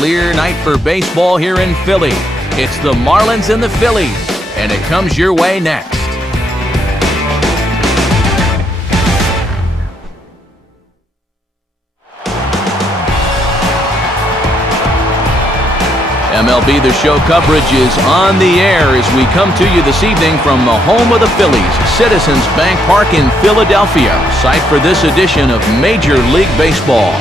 clear night for baseball here in Philly. It's the Marlins and the Phillies, and it comes your way next. MLB The Show coverage is on the air as we come to you this evening from the home of the Phillies, Citizens Bank Park in Philadelphia, site for this edition of Major League Baseball.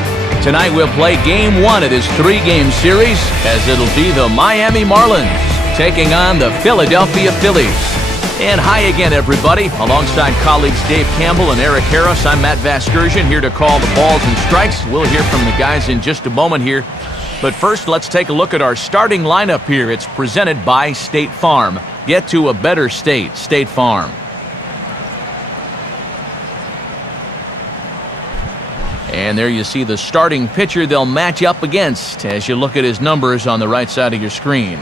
Tonight we'll play Game 1 of this 3-game series, as it'll be the Miami Marlins taking on the Philadelphia Phillies. And hi again, everybody. Alongside colleagues Dave Campbell and Eric Harris, I'm Matt Vasgersian, here to call the balls and strikes. We'll hear from the guys in just a moment here. But first, let's take a look at our starting lineup here. It's presented by State Farm. Get to a better state, State Farm. And there you see the starting pitcher they'll match up against as you look at his numbers on the right side of your screen.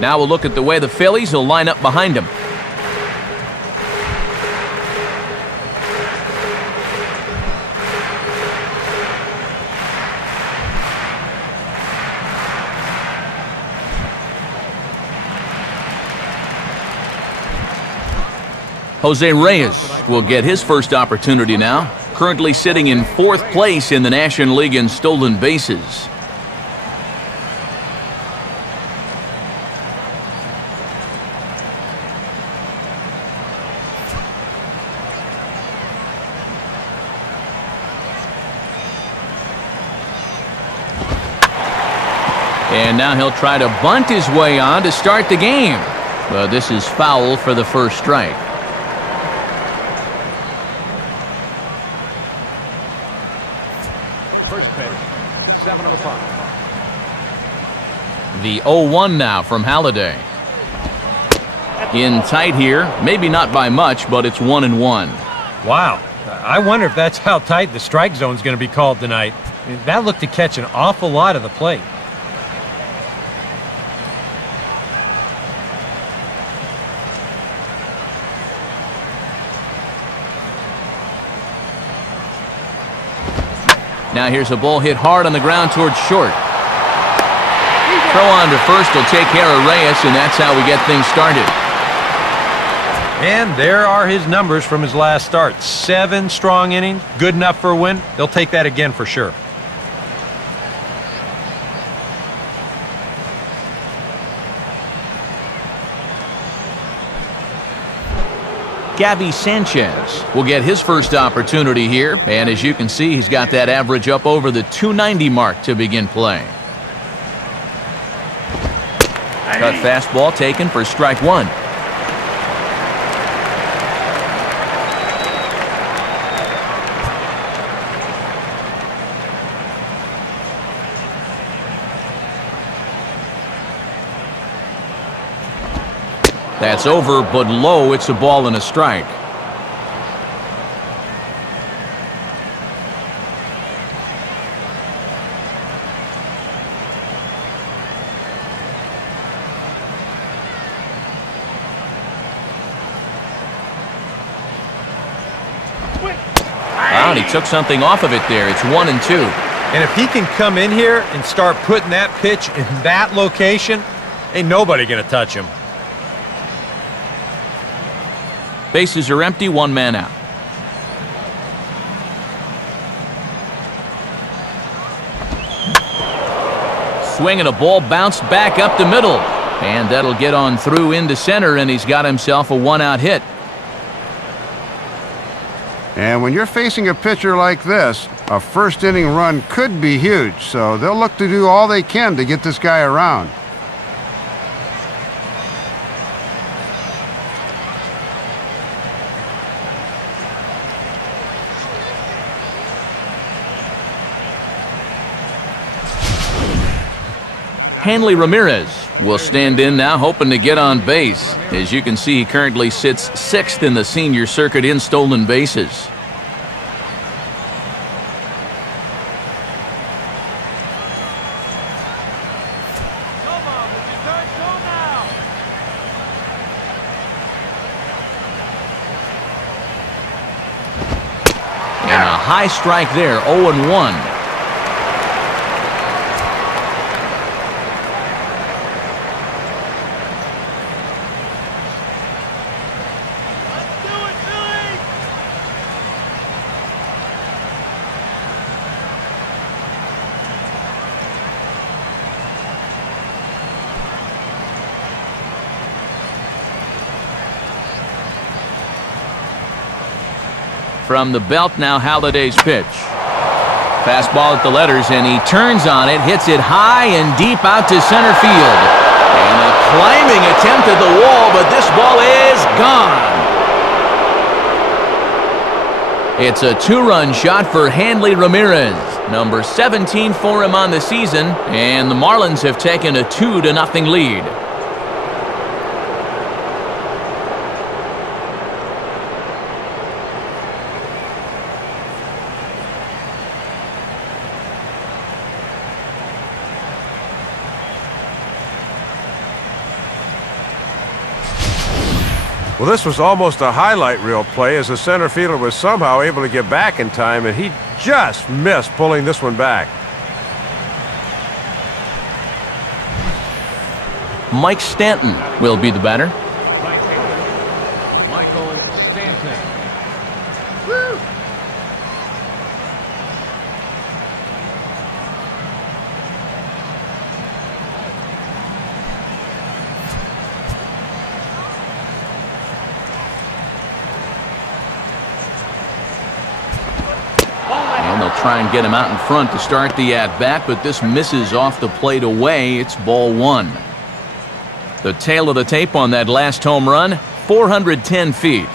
Now we'll look at the way the Phillies will line up behind him. Jose Reyes will get his first opportunity now, currently sitting in 4th place in the National League in stolen bases. And now he'll try to bunt his way on to start the game. But this is foul for the first strike. First pitch, 7:05. The 0-1 now from Halladay. In tight here, maybe not by much, but it's 1-1. Wow. I wonder if that's how tight the strike zone is going to be called tonight. I mean, that looked to catch an awful lot of the plate. Now here's a ball hit hard on the ground towards short. Throw on to first will take care of Reyes, and that's how we get things started. And there are his numbers from his last start. 7 strong innings, good enough for a win. They'll take that again for sure. Gabby Sanchez will get his first opportunity here, and as you can see, he's got that average up over the 290 mark to begin play. Cut fastball taken for strike 1. That's over, but low. It's a ball and a strike. Wow, and he took something off of it there. It's 1-2. And if he can come in here and start putting that pitch in that location, ain't nobody going to touch him. Bases are empty, 1 man out. Swing and a ball bounced back up the middle. And that'll get on through into center, and he's got himself a 1-out hit. And when you're facing a pitcher like this, a first inning run could be huge. So they'll look to do all they can to get this guy around. Hanley Ramirez will stand in now, hoping to get on base. As you can see, he currently sits 6th in the senior circuit in stolen bases. And a high strike there, 0-1. From the belt now, Halliday's pitch. Fastball at the letters, and he turns on it, hits it high and deep out to center field. And a climbing attempt at the wall, but this ball is gone. It's a two-run shot for Hanley Ramirez, number 17 for him on the season, and the Marlins have taken a 2-0 lead. Well, this was almost a highlight reel play as the center fielder was somehow able to get back in time, and he just missed pulling this one back. Mike Stanton will be the batter. Right fielder, Michael Stanton. Woo! And they'll try and get him out in front to start the at-bat, but this misses off the plate away. It's ball one. The tail of the tape on that last home run, 410 feet.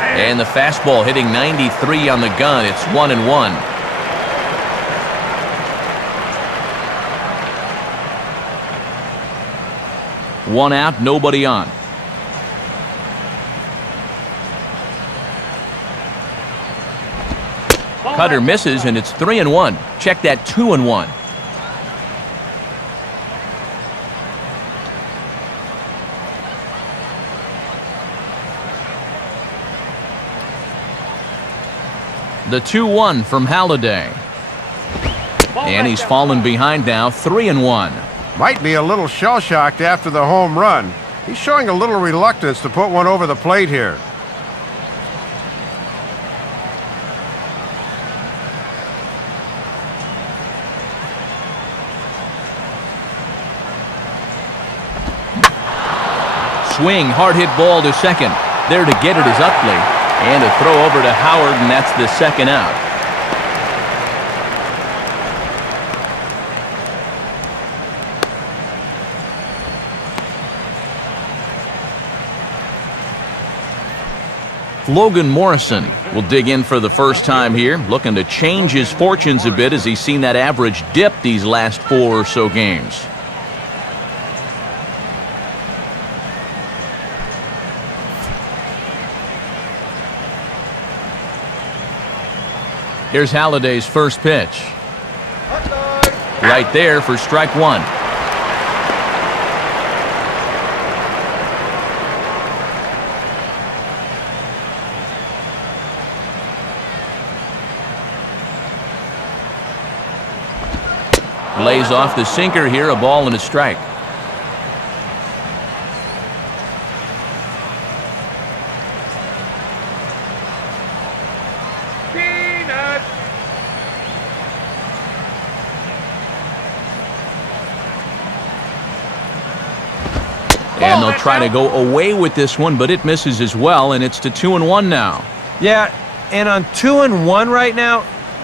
And the fastball hitting 93 on the gun. It's 1-1. One out, nobody on. Cutter misses, and it's 3-1. Check that, 2-1. The 2-1 from Halliday. And he's fallen behind now, 3-1. Might be a little shell-shocked after the home run. He's showing a little reluctance to put one over the plate here. Swing, hard hit ball to second. There to get it is Utley. And a throw over to Howard, and that's the second out. Logan Morrison will dig in for the first time here, looking to change his fortunes a bit as he's seen that average dip these last 4 or so games. Here's Halliday's first pitch. Right there for strike one. Lays off the sinker here, a ball and a strike. And they'll try to go away with this one, but it misses as well, and it's to 2-1 now. Yeah, and on 2-1 right now,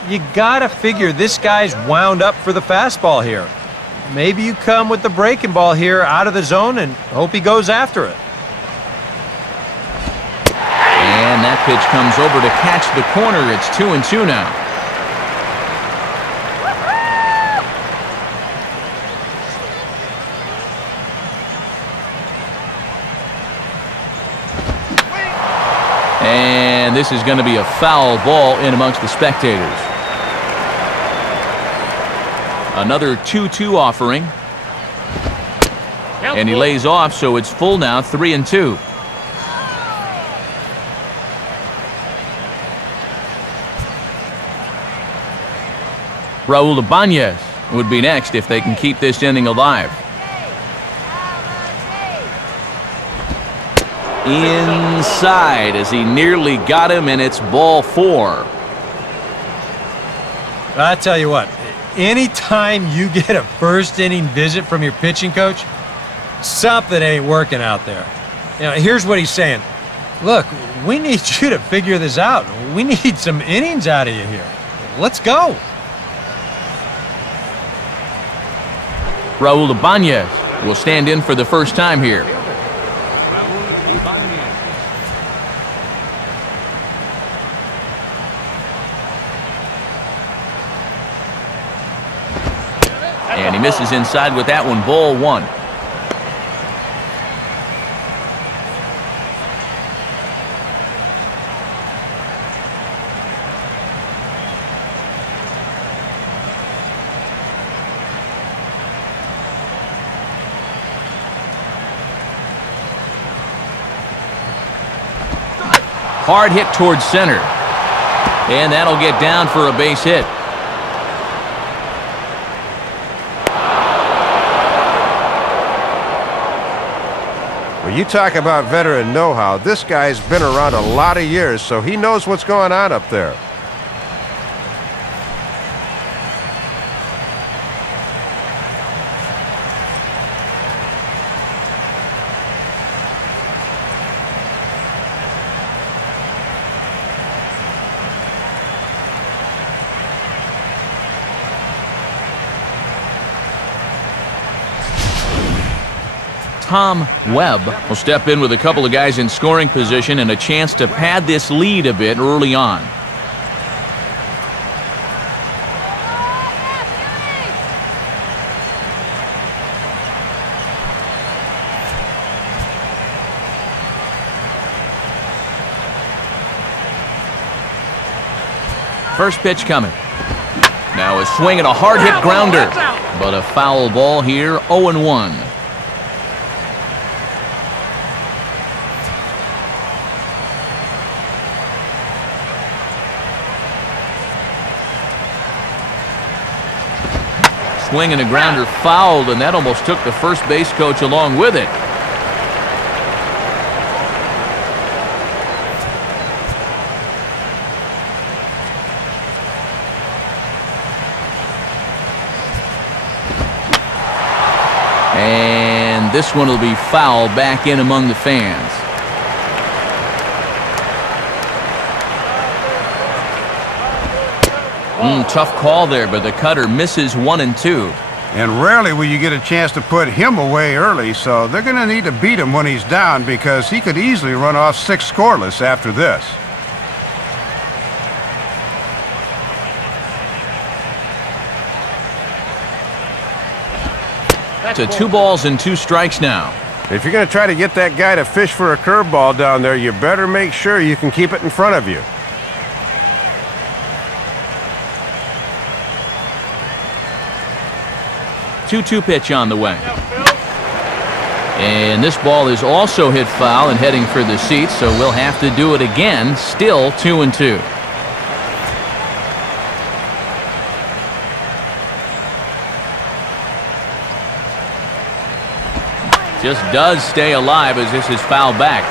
you gotta figure this guy's wound up for the fastball here. Maybe you come with the breaking ball here out of the zone and hope he goes after it. And that pitch comes over to catch the corner. It's 2-2 now. And And this is going to be a foul ball in amongst the spectators. Another 2-2 offering. And he lays off, so it's full now, 3-2. Raul Ibanez would be next if they can keep this inning alive. Inside as he nearly got him, and it's ball 4. I tell you what, anytime you get a first inning visit from your pitching coach, something ain't working out there. You know, here's what he's saying. Look, we need you to figure this out. We need some innings out of you here. Let's go. Raul Ibanez will stand in for the first time here. And he misses inside with that one, ball 1. Hard hit towards center. And that'll get down for a base hit. Well, you talk about veteran know-how. This guy's been around a lot of years, so he knows what's going on up there. Tom Webb will step in with a couple of guys in scoring position and a chance to pad this lead a bit early on. First pitch coming. Now a swing and a hard hit grounder, but a foul ball here, 0-1. Swing and a grounder fouled, and that almost took the first base coach along with it. And this one will be foul back in among the fans. Tough call there, but the cutter misses 1 and 2. And rarely will you get a chance to put him away early, so they're going to need to beat him when he's down because he could easily run off 6 scoreless after this. To 2 balls and 2 strikes now. If you're going to try to get that guy to fish for a curveball down there, you better make sure you can keep it in front of you. Two pitch on the way. And this ball is also hit foul and heading for the seats, so we'll have to do it again. Still 2-2. Just does stay alive as this is fouled back.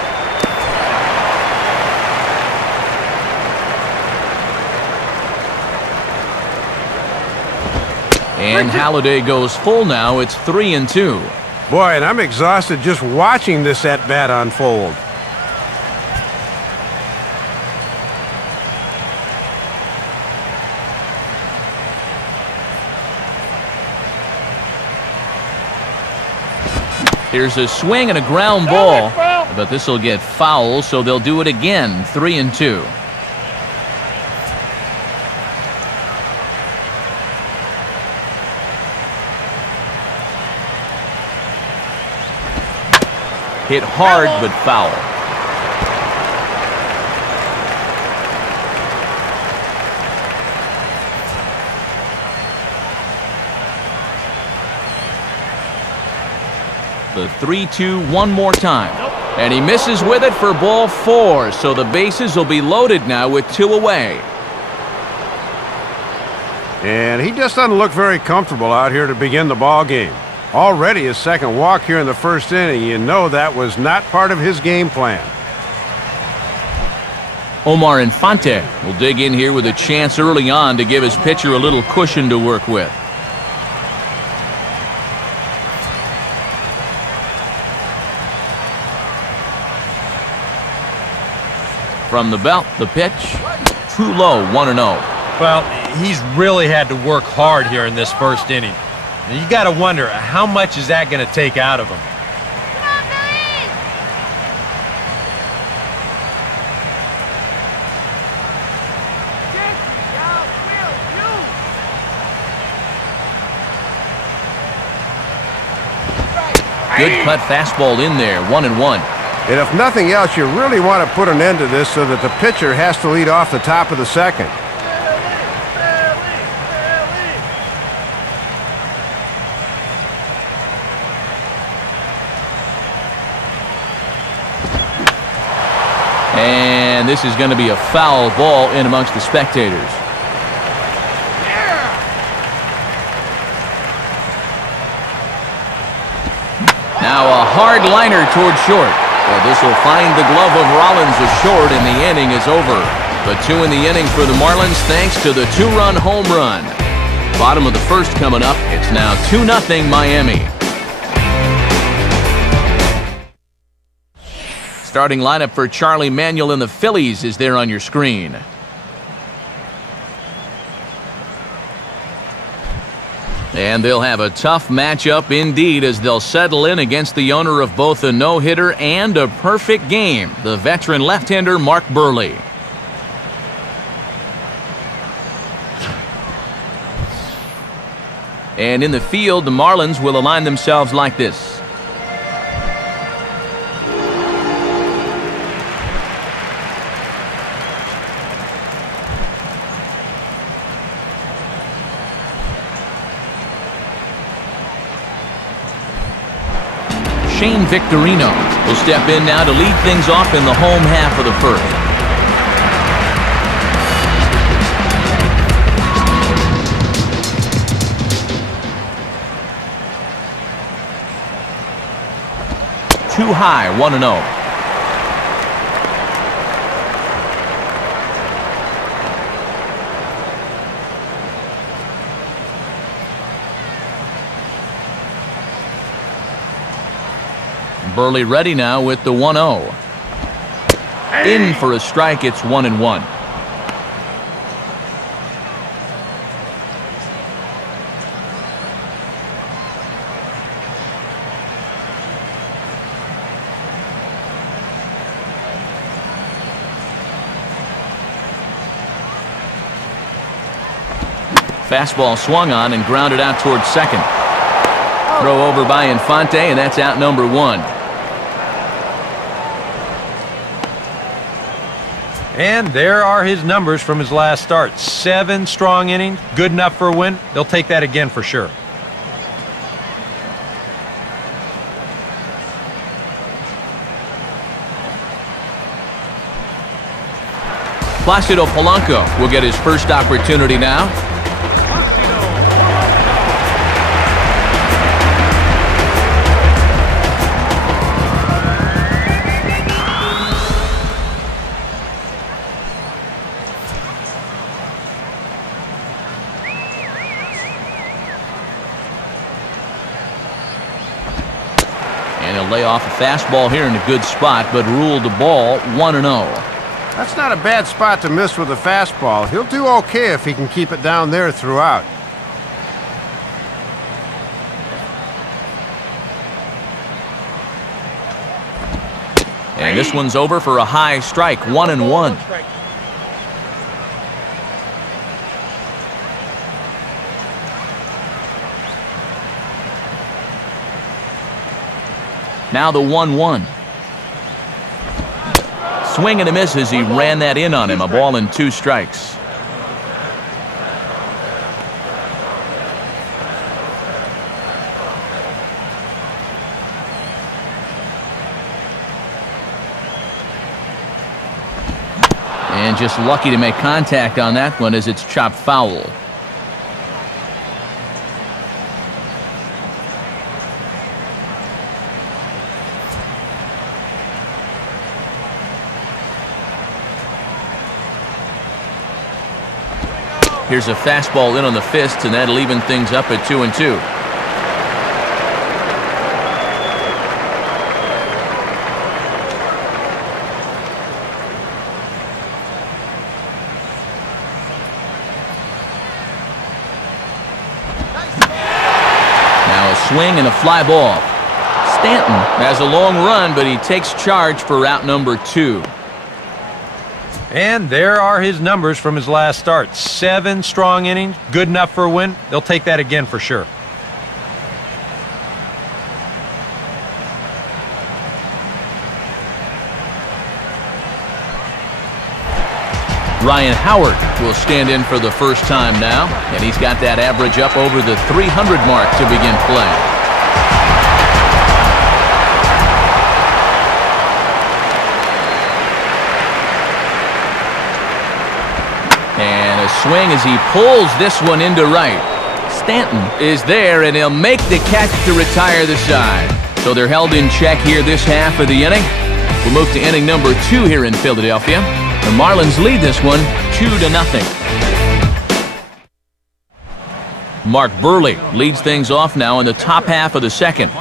And Halladay goes full now. It's 3-2. Boy, and I'm exhausted just watching this at-bat unfold. Here's a swing and a ground ball, but this will get foul, so they'll do it again. 3-2. Hit hard, but foul. The 3-2 one more time. And he misses with it for ball 4, so the bases will be loaded now with 2 away. And he just doesn't look very comfortable out here to begin the ball game. Already his second walk here in the first inning. You know that was not part of his game plan. Omar Infante will dig in here with a chance early on to give his pitcher a little cushion to work with. From the belt, the pitch, too low, 1-0. Well, he's really had to work hard here in this first inning. Now, you got to wonder, how much is that going to take out of him? Good cut fastball in there, 1-1. And if nothing else, you really want to put an end to this so that the pitcher has to lead off the top of the second. And this is going to be a foul ball in amongst the spectators. Now a hard liner toward short. Well, this will find the glove of Rollins ashort, and the inning is over. But 2 in the inning for the Marlins thanks to the 2-run home run. Bottom of the first coming up. It's now 2-0 Miami. Starting lineup for Charlie Manuel and the Phillies is there on your screen. And they'll have a tough matchup indeed as they'll settle in against the owner of both a no-hitter and a perfect game, the veteran left-hander Mark Burley. And in the field, the Marlins will align themselves like this. Shane Victorino will step in now to lead things off in the home half of the first. Too high, 1-0. Burley ready now with the 1-0. In for a strike, it's 1-1. Fastball swung on and grounded out towards second. Throw over by Infante, and that's out number 1. And there are his numbers from his last start. 7 strong innings, good enough for a win. They'll take that again for sure. Placido Polanco will get his first opportunity now. And he'll lay off a fastball here in a good spot, but ruled the ball 1-0. That's not a bad spot to miss with a fastball. He'll do okay if he can keep it down there throughout. And this one's over for a high strike, 1-1. Now the 1-1. Swing and a miss as he ran that in on him. A ball and 2 strikes. And just lucky to make contact on that one as it's chopped foul. Here's a fastball in on the fist, and that'll even things up at 2-2. Now a swing and a fly ball. Stanton has a long run, but he takes charge for route number 2. And there are his numbers from his last start. 7 strong innings, good enough for a win. They'll take that again for sure. Ryan Howard will stand in for the first time now, and he's got that average up over the 300 mark to begin play. Swing as he pulls this one into right. Stanton is there, and he'll make the catch to retire the side. So they're held in check here this half of the inning. We'll move to inning number 2 here in Philadelphia. The Marlins lead this one 2-0. Mark Burley leads things off now in the top half of the second.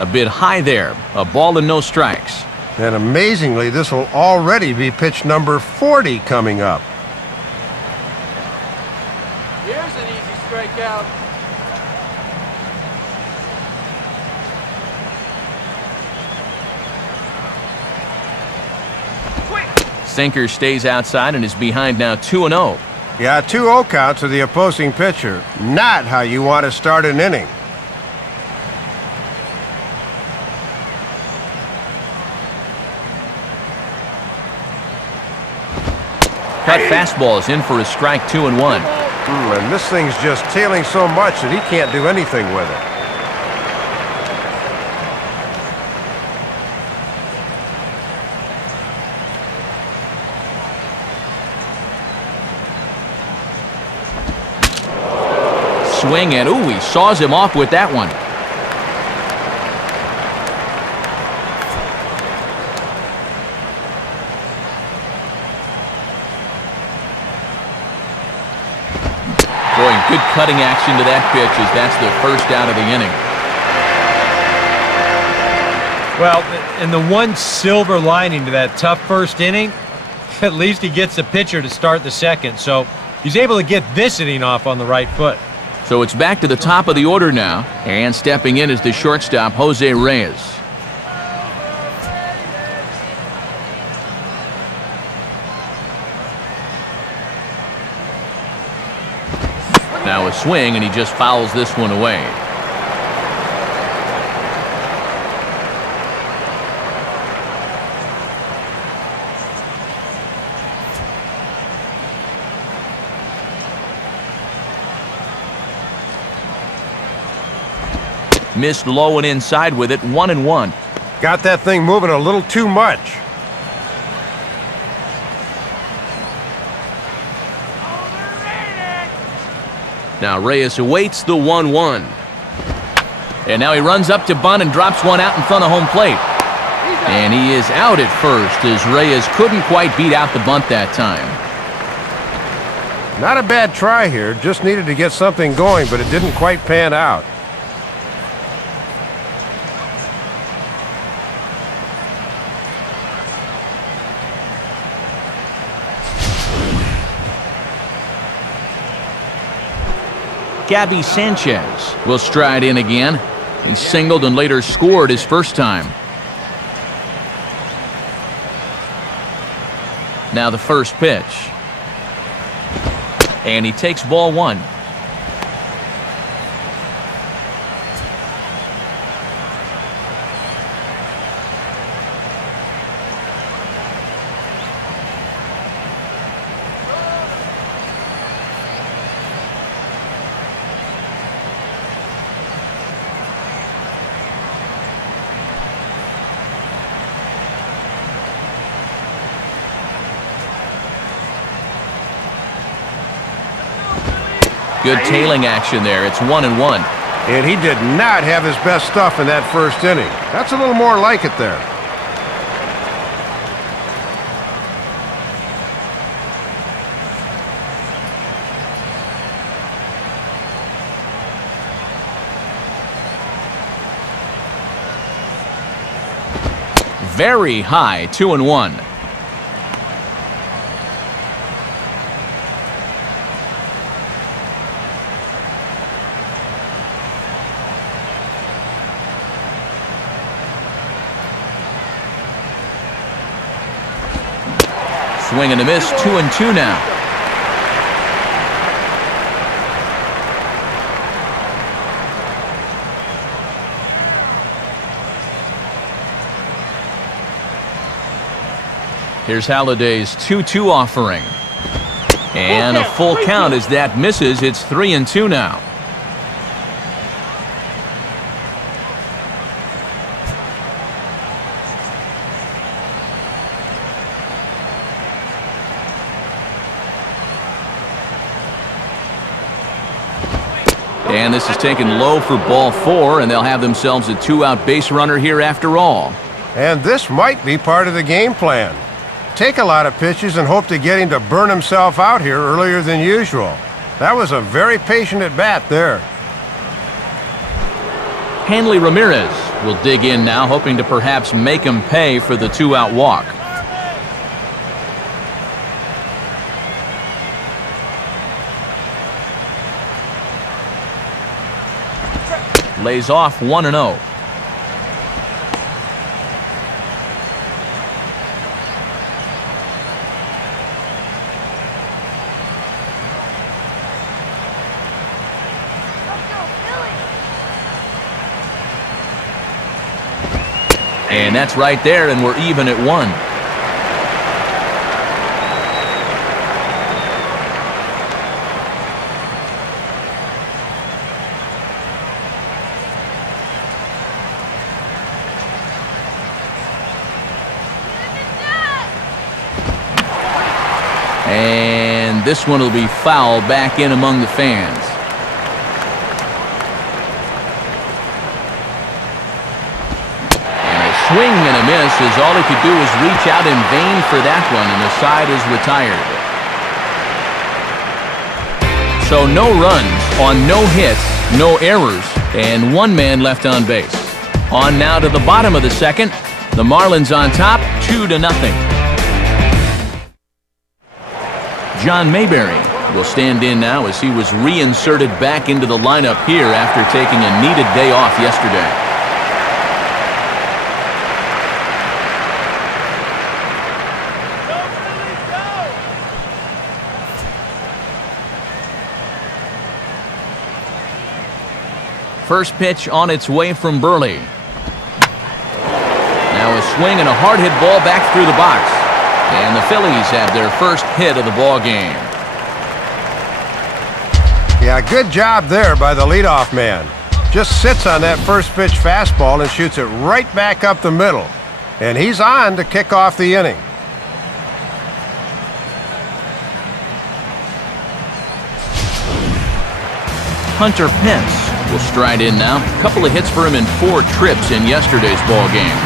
A bit high there. A ball and no strikes. And amazingly, this will already be pitch number 40 coming up. Here's an easy strikeout. Sinker stays outside and is behind now 2-0. Yeah, 2-0 count to the opposing pitcher. Not how you want to start an inning. Cut fastball is in for a strike, 2-1. And this thing's just tailing so much that he can't do anything with it. Swing, and ooh, he saws him off with that one. Good cutting action to that pitch as that's the first out of the inning. Well, and the one silver lining to that tough first inning, at least he gets the pitcher to start the second, so he's able to get this inning off on the right foot. So it's back to the top of the order now, and stepping in is the shortstop, Jose Reyes. Now a swing, and he just fouls this one away. Missed low and inside with it, 1-1. Got that thing moving a little too much. Now Reyes awaits the 1-1. And now he runs up to bunt and drops one out in front of home plate. And he is out at first as Reyes couldn't quite beat out the bunt that time. Not a bad try here. Just needed to get something going, but it didn't quite pan out. Gabby Sanchez will stride in again. He singled and later scored his first time. Now the first pitch. And he takes ball one. Good tailing action there. It's 1-1. And he did not have his best stuff in that first inning. That's a little more like it there. Very high, 2-1. Swing and a miss, 2-2 now. Here's Halliday's 2-2 offering. And a full count as that misses. It's 3-2 now. And this is taken low for ball 4, and they'll have themselves a 2-out base runner here after all. And this might be part of the game plan. Take a lot of pitches and hope to get him to burn himself out here earlier than usual. That was a very patient at bat there. Hanley Ramirez will dig in now, hoping to perhaps make him pay for the 2-out walk. Lays off 1-0. And that's right there, and we're even at 1. And this one will be fouled back in among the fans. Swing and a miss as all he could do was reach out in vain for that one, and the side is retired. So no runs on no hits, no errors, and 1 man left on base. On now to the bottom of the second. The Marlins on top, 2-0. John Mayberry will stand in now as he was reinserted back into the lineup here after taking a needed day off yesterday. First pitch on its way from Burley. Now a swing and a hard hit ball back through the box. And the Phillies have their first hit of the ball game. Yeah, good job there by the leadoff man. Just sits on that first pitch fastball and shoots it right back up the middle. And he's on to kick off the inning. Hunter Pence will stride in now. A couple of hits for him in 4 trips in yesterday's ball game.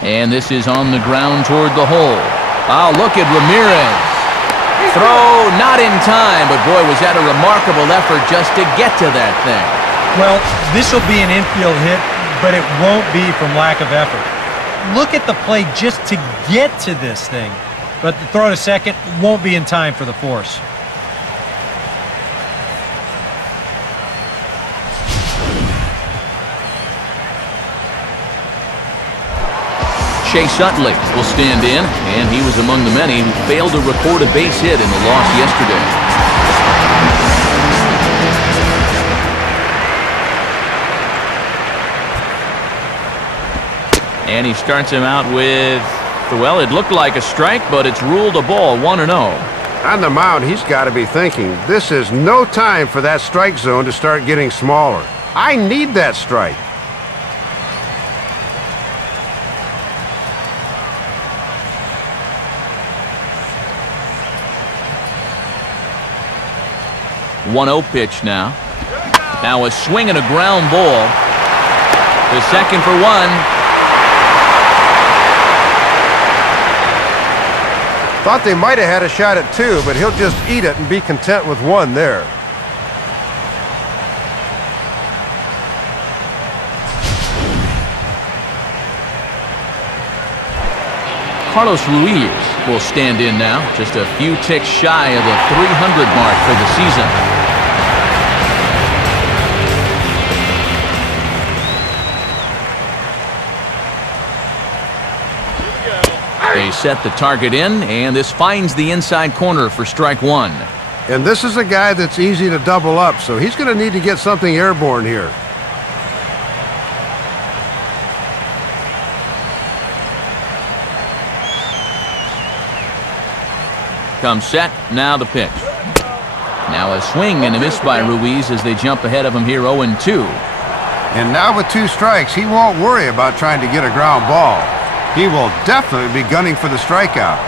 And this is on the ground toward the hole. Oh, look at Ramirez. Throw not in time, but boy, was that a remarkable effort just to get to that thing. Well, this will be an infield hit, but it won't be from lack of effort. Look at the play just to get to this thing. But the throw to second won't be in time for the force. Chase Utley will stand in, and he was among the many who failed to record a base hit in the loss yesterday. And he starts him out with Well, it looked like a strike, but it's ruled a ball, 1-0. On the mound, he's got to be thinking, this is no time for that strike zone to start getting smaller. I need that strike. One-0 pitch now. Now a swing and a ground ball. To second for one. Thought they might have had a shot at two, but he'll just eat it and be content with one there. Carlos Ruiz will stand in now, just a few ticks shy of the 300 mark for the season. They set the target in, and this finds the inside corner for strike one. And this is a guy that's easy to double up, so he's going to need to get something airborne here. Comes set, now the pitch. Now a swing and a miss by Ruiz as they jump ahead of him here 0-2. And now with two strikes, he won't worry about trying to get a ground ball. He will definitely be gunning for the strikeout.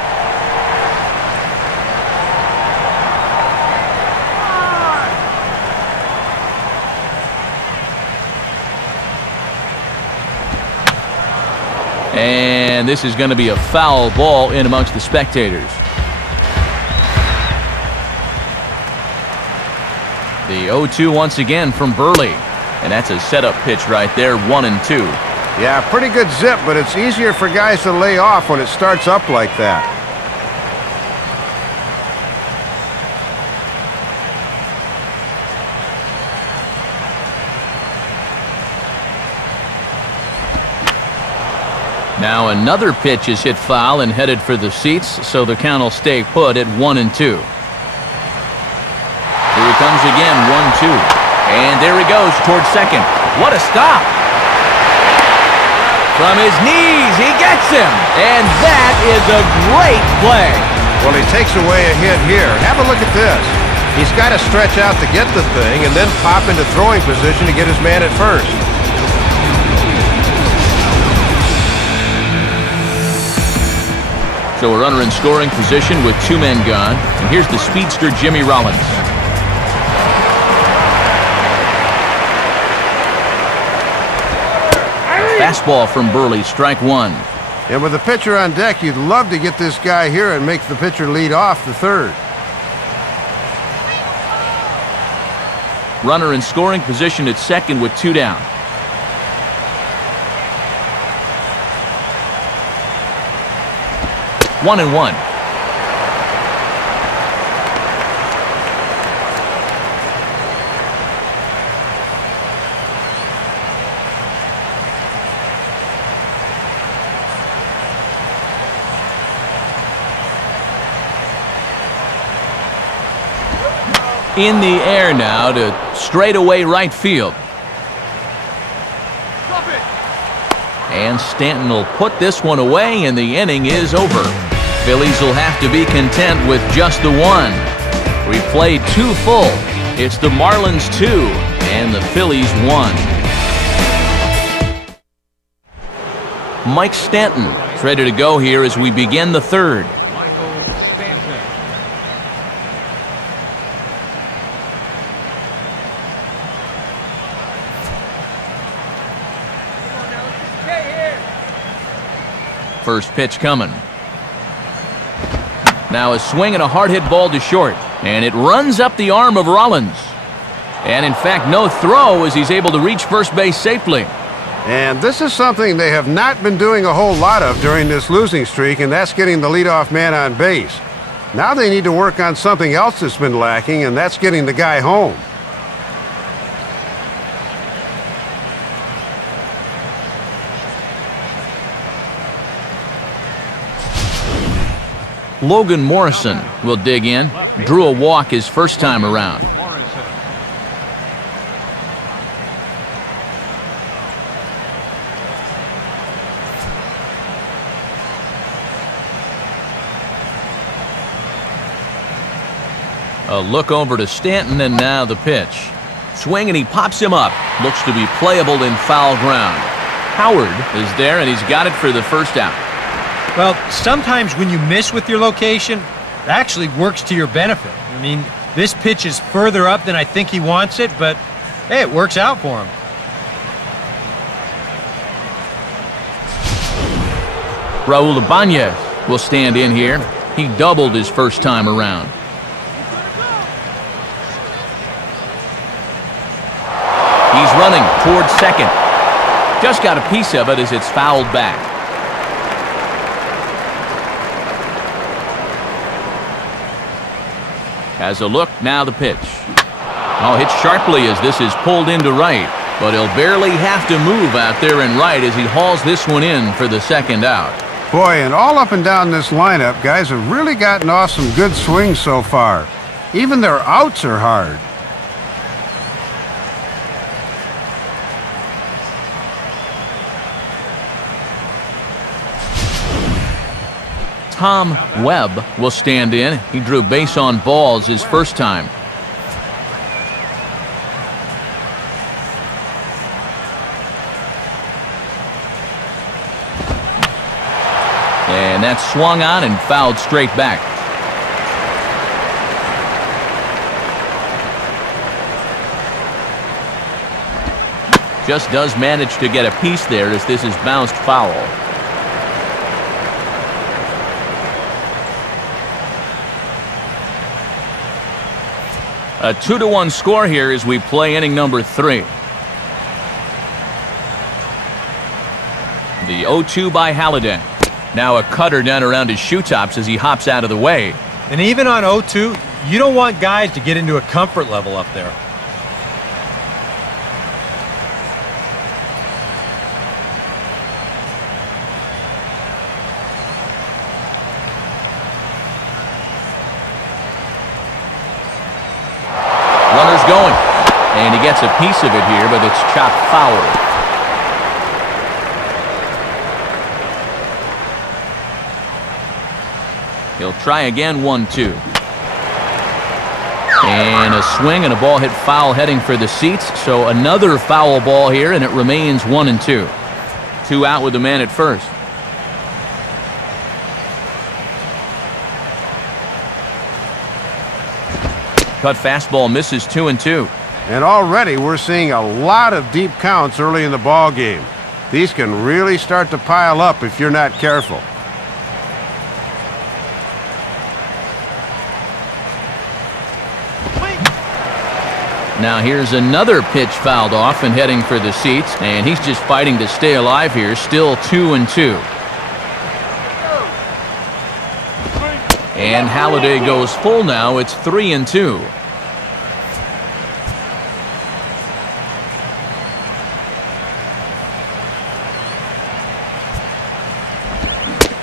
And this is going to be a foul ball in amongst the spectators. The 0-2 once again from Burley. And that's a setup pitch right there, 1-2. Yeah, pretty good zip, but it's easier for guys to lay off when it starts up like that. Now another pitch is hit foul and headed for the seats, so the count will stay put at 1-2. Here he comes again, 1-2. And there he goes towards second. What a stop! From his knees, he gets him! And that is a great play. Well, he takes away a hit here. Have a look at this. He's got to stretch out to get the thing and then pop into throwing position to get his man at first. So a runner in scoring position with two men gone. And here's the speedster, Jimmy Rollins. Fastball from Burley, strike one. And with the pitcher on deck, you'd love to get this guy here and make the pitcher lead off the third. Runner in scoring position at second with two down. One and one. In the air now to straightaway right field. And Stanton will put this one away, and the inning is over. Phillies will have to be content with just the one. We played two full. It's the Marlins 2 and the Phillies 1. Mike Stanton is ready to go here as we begin the third. First pitch coming. Now a swing and a hard hit ball to short, and it runs up the arm of Rollins. And in fact, no throw as he's able to reach first base safely. And this is something they have not been doing a whole lot of during this losing streak, and that's getting the leadoff man on base. Now they need to work on something else that's been lacking, and that's getting the guy home. Logan Morrison will dig in. Drew a walk his first time around. A look over to Stanton, and now the pitch. Swing, and he pops him up. Looks to be playable in foul ground. Howard is there, and he's got it for the first out. Well, sometimes when you miss with your location, it actually works to your benefit. I mean, this pitch is further up than I think he wants it, but hey, it works out for him. Raul Ibanez will stand in here. He doubled his first time around. He's running towards second. Just got a piece of it as it's fouled back. Has a look, now the pitch. Oh, hit sharply as this is pulled into right, but he'll barely have to move out there in right as he hauls this one in for the second out. Boy, and all up and down this lineup, guys have really gotten off some good swings so far. Even their outs are hard. Tom Webb will stand in. He drew base on balls his first time. And that's swung on and fouled straight back. Just does manage to get a piece there as this is bounced foul. A 2-1 score here as we play inning number 3. The 0-2 by Halladay. Now a cutter down around his shoe tops as he hops out of the way. And even on 0-2, you don't want guys to get into a comfort level up there. Runner's going, and he gets a piece of it here, but it's chopped foul. He'll try again, 1-2. And a swing and a ball hit foul heading for the seats, so another foul ball here, and it remains 1-2. 2 out with the man at first. Cut fastball misses, 2-2. And already we're seeing a lot of deep counts early in the ball game. These can really start to pile up if you're not careful. Now here's another pitch fouled off and heading for the seats, and he's just fighting to stay alive here. Still 2-2. And Halladay goes full now. It's 3-2.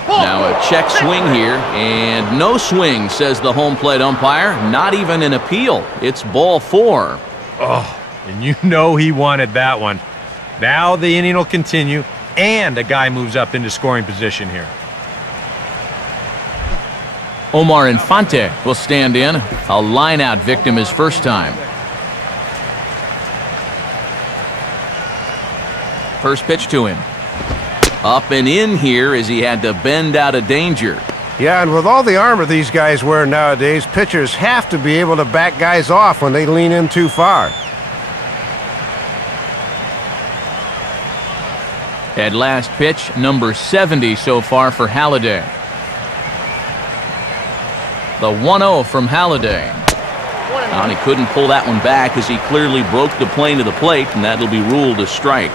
Now a check swing here, and no swing, says the home plate umpire. Not even an appeal. It's ball 4. Oh, and you know he wanted that one. Now the inning will continue, and a guy moves up into scoring position here. Omar Infante will stand in. A line-out victim his first time. First pitch to him. Up and in here as he had to bend out of danger. Yeah, and with all the armor these guys wear nowadays, pitchers have to be able to back guys off when they lean in too far. At last pitch, number 70 so far for Halladay. The 1-0 from Halladay. And he couldn't pull that one back as he clearly broke the plane of the plate, and that'll be ruled a strike.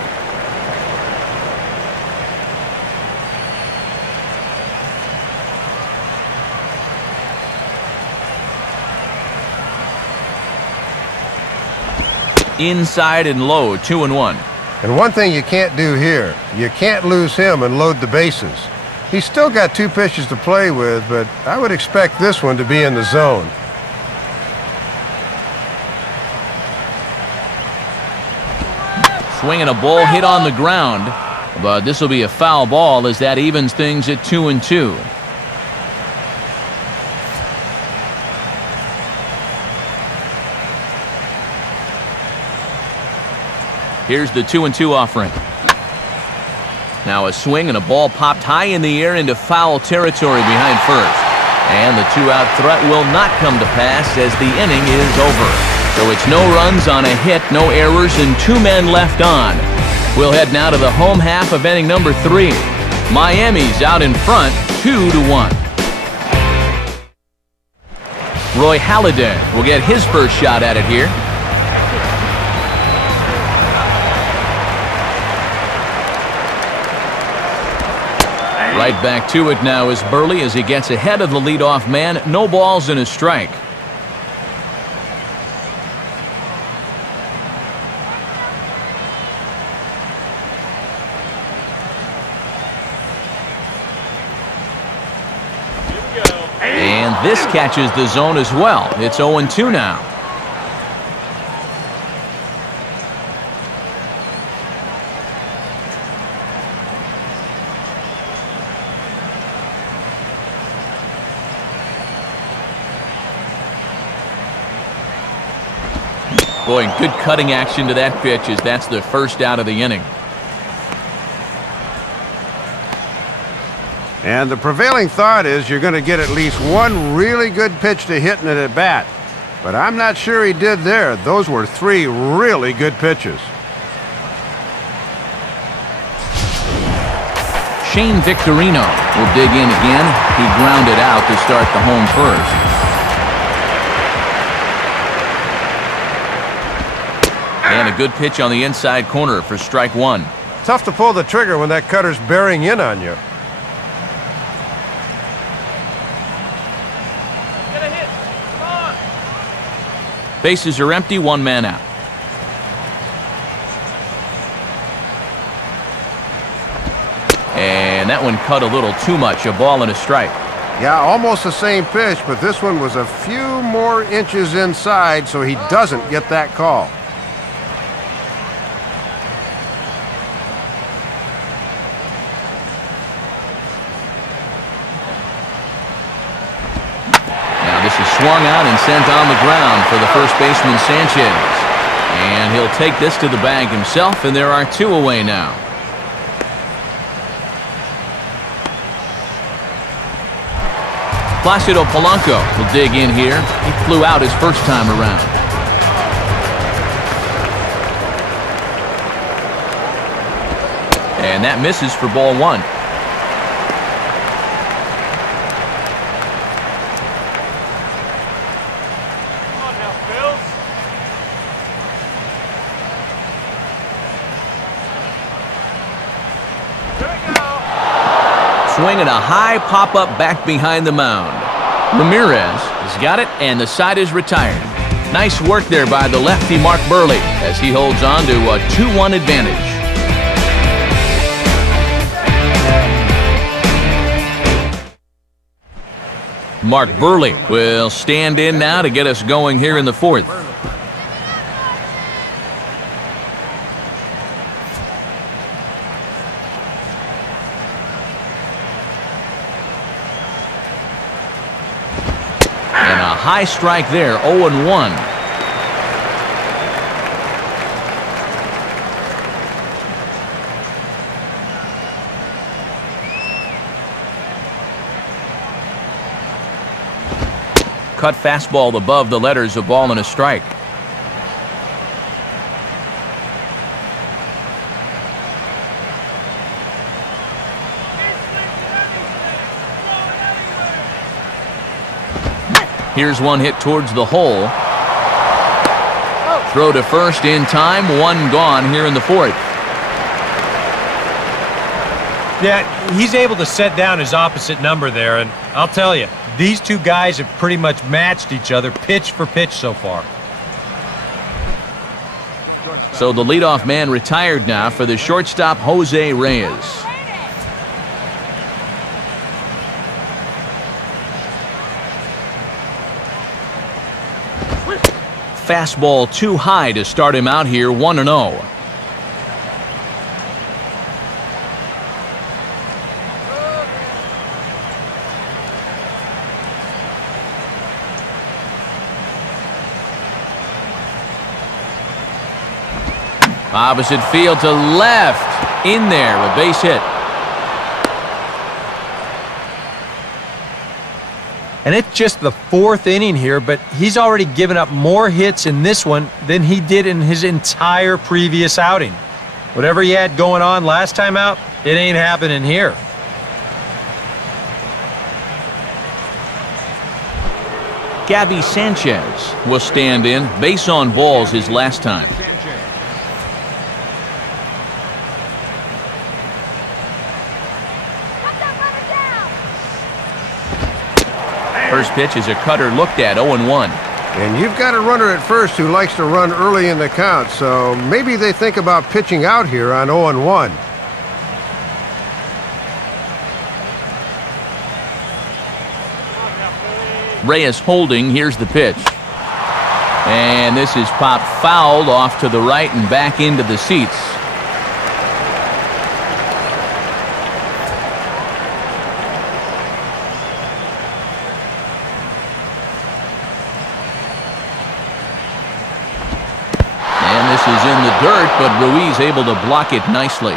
Inside and low, 2-1. And one thing you can't do here, you can't lose him and load the bases. He's still got 2 pitches to play with, but I would expect this one to be in the zone. Swinging a ball hit on the ground, but this will be a foul ball as that evens things at 2-2. Here's the 2-2 offering. Now a swing and a ball popped high in the air into foul territory behind first. And the 2-out threat will not come to pass as the inning is over. So it's no runs on a hit, no errors, and 2 men left on. We'll head now to the home half of inning number 3. Miami's out in front, 2-1. Roy Halladay will get his first shot at it here. Right back to it now is Burley as he gets ahead of the leadoff man. No balls and a strike. And this catches the zone as well. It's 0-2 now. Boy, good cutting action to that pitch as that's the first out of the inning. And the prevailing thought is you're going to get at least one really good pitch to hit in it at bat. But I'm not sure he did there. Those were 3 really good pitches. Shane Victorino will dig in again. He grounded out to start the home first. And a good pitch on the inside corner for strike 1. Tough to pull the trigger when that cutter's bearing in on you. Get a hit. Come on. Bases are empty, 1 man out. And that one cut a little too much, a ball and a strike. Yeah, almost the same pitch, but this one was a few more inches inside, so he doesn't get that call. Swung out and sent on the ground for the first baseman, Sanchez. And he'll take this to the bag himself, and there are 2 away now. Placido Polanco will dig in here. He flew out his first time around. And that misses for ball 1. Swinging a high pop-up back behind the mound. Ramirez has got it, and the side is retired. Nice work there by the lefty Mark Burley as he holds on to a 2-1 advantage. Mark Burley will stand in now to get us going here in the 4th. High strike there, 0-1. Cut fastball above the letters, a ball and a strike. Here's one hit towards the hole. Throw to first in time. 1 gone here in the 4th. Yeah, he's able to set down his opposite number there, and I'll tell you, these 2 guys have pretty much matched each other pitch for pitch so far. So the leadoff man retired now for the shortstop, Jose Reyes. Fastball too high to start him out here, 1-0. Opposite field to left. In there, a base hit. And it's just the 4th inning here, but he's already given up more hits in this one than he did in his entire previous outing. Whatever he had going on last time out, it ain't happening here. Gabby Sanchez will stand in. Base on balls his last time. First pitch is a cutter looked at, 0-1. And you've got a runner at first who likes to run early in the count, so maybe they think about pitching out here on 0-1. Reyes holding. Here's the pitch. And this is popped fouled off to the right and back into the seats. And this is in the dirt, but Ruiz able to block it nicely.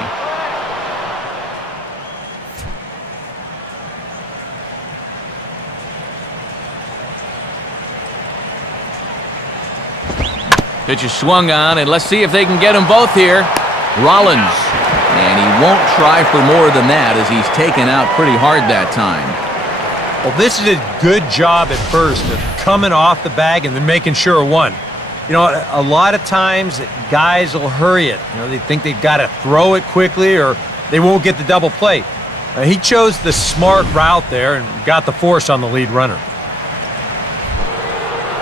Pitch is swung on, and let's see if they can get them both here. Rollins. And he won't try for more than that as he's taken out pretty hard that time. Well, this is a good job at first of coming off the bag and then making sure of one. You know, a lot of times guys will hurry it. You know, they think they've got to throw it quickly or they won't get the double play. He chose the smart route there and got the force on the lead runner.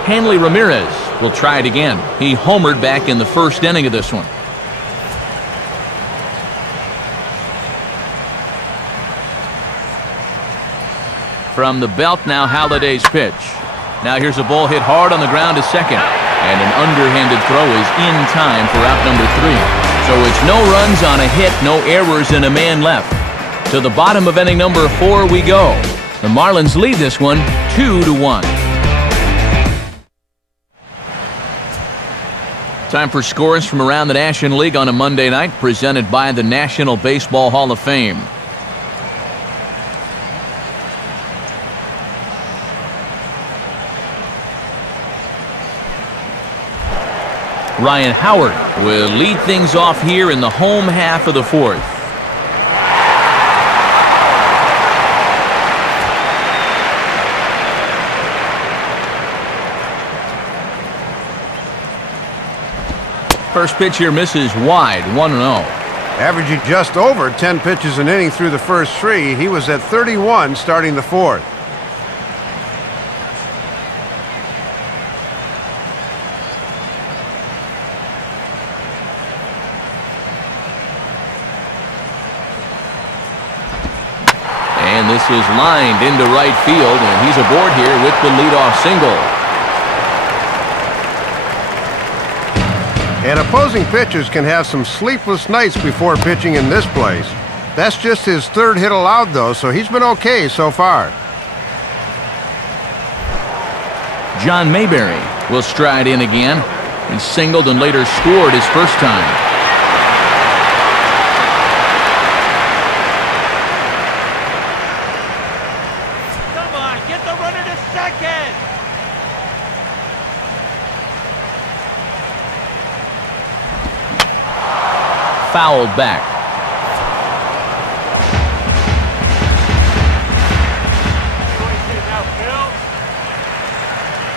Hanley Ramirez will try it again. He homered back in the first inning of this one. From the belt now, Holiday's pitch. Now here's a ball hit hard on the ground to second. And an underhanded throw is in time for out number 3. So it's no runs on a hit, no errors, and a man left. To the bottom of inning number 4 we go. The Marlins lead this one 2-1. Time for scores from around the National League on a Monday night, presented by the National Baseball Hall of Fame. Ryan Howard will lead things off here in the home half of the 4th. First pitch here misses wide, 1-0. Averaging just over 10 pitches an inning through the first 3. He was at 31 starting the 4th. And this is lined into right field, and he's aboard here with the leadoff single. And opposing pitchers can have some sleepless nights before pitching in this place. That's just his 3rd hit allowed, though, so he's been okay so far. John Mayberry will stride in again. He singled and later scored his first time. Come on, get the runner to second. Fouled back.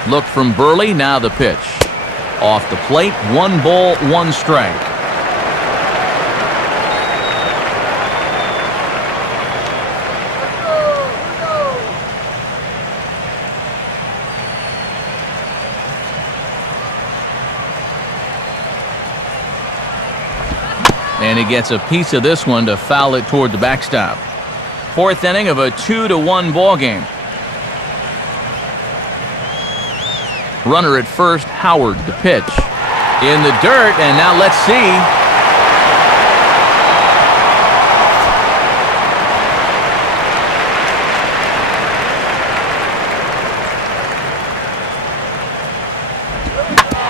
Look from Burley, now the pitch. Off the plate, 1 ball, 1 strike. And he gets a piece of this one to foul it toward the backstop. 4th inning of a 2-1 ball game. Runner at first, Howard, the pitch. In the dirt, and now let's see.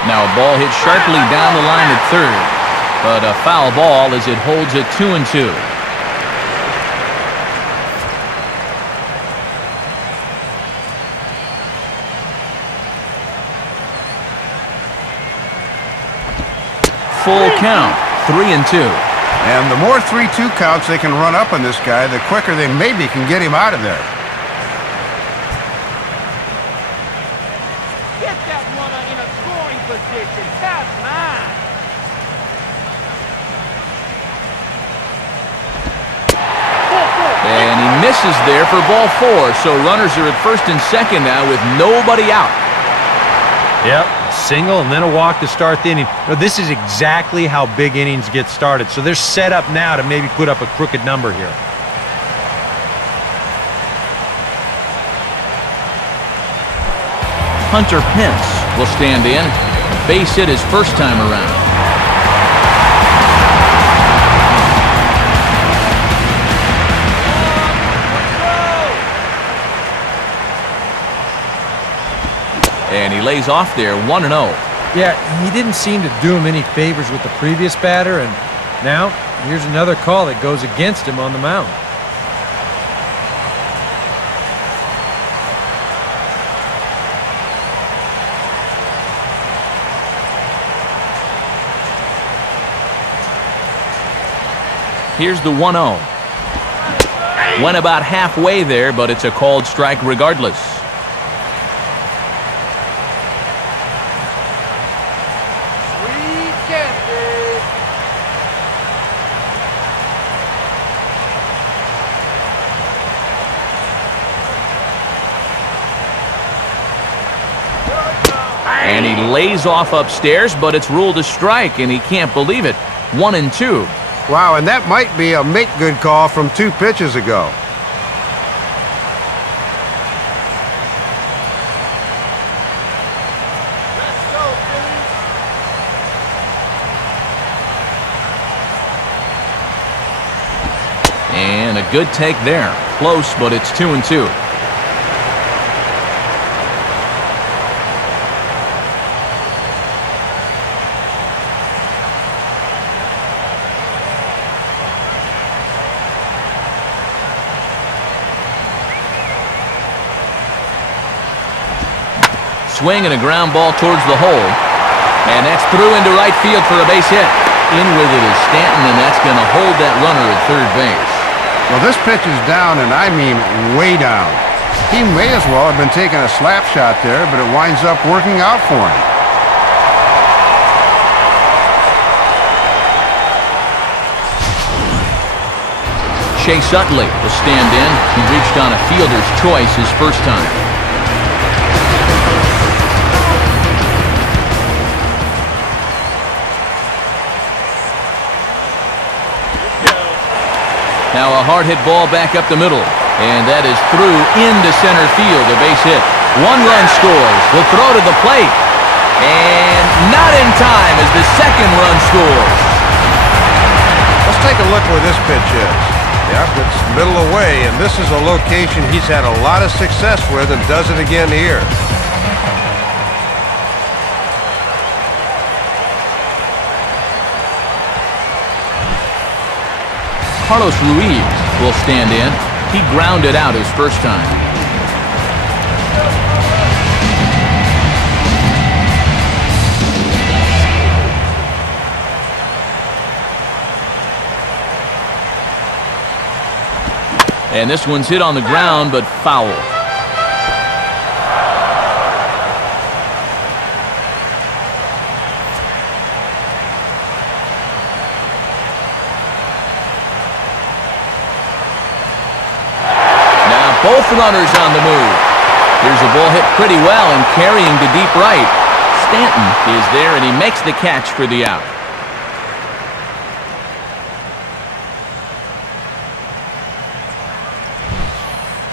Now a ball hit sharply down the line at 3rd. but a foul ball as it holds it 2-2. Full count, 3-2. And the more 3-2 counts they can run up on this guy, the quicker they maybe can get him out of there. Get that runner in a scoring position. That's mine. And he misses there for ball 4, so runners are at first and second now with nobody out. Yep, a single and then a walk to start the inning. Well, this is exactly how big innings get started, so they're set up now to maybe put up a crooked number here. Hunter Pence will stand in. Base hit his first time around. And he lays off there, 1-0. Yeah, he didn't seem to do him any favors with the previous batter, and now here's another call that goes against him on the mound. Here's the 1-0. Went about halfway there, but it's a called strike regardless. And he lays off upstairs, but it's ruled a strike, and he can't believe it. 1-2. Wow, and that might be a make-good call from 2 pitches ago. Let's go, Phillies. And a good take there. Close, but it's 2-2. Swing and a ground ball towards the hole. And that's through into right field for a base hit. In with it is Stanton, and that's going to hold that runner at third base. Well, this pitch is down, and I mean way down. He may as well have been taking a slap shot there, but it winds up working out for him. Chase Utley will stand in. He reached on a fielder's choice his first time. Now a hard hit ball back up the middle, and that is through into center field, a base hit. 1 run scores. The throw to the plate, and not in time as the second run scores. Let's take a look where this pitch is. Yep, it's middle away, and this is a location he's had a lot of success with and does it again here. Carlos Ruiz will stand in. He grounded out his first time. And this one's hit on the ground, but foul. Both runners on the move. Here's a ball hit pretty well and carrying to deep right. Stanton is there, and he makes the catch for the out.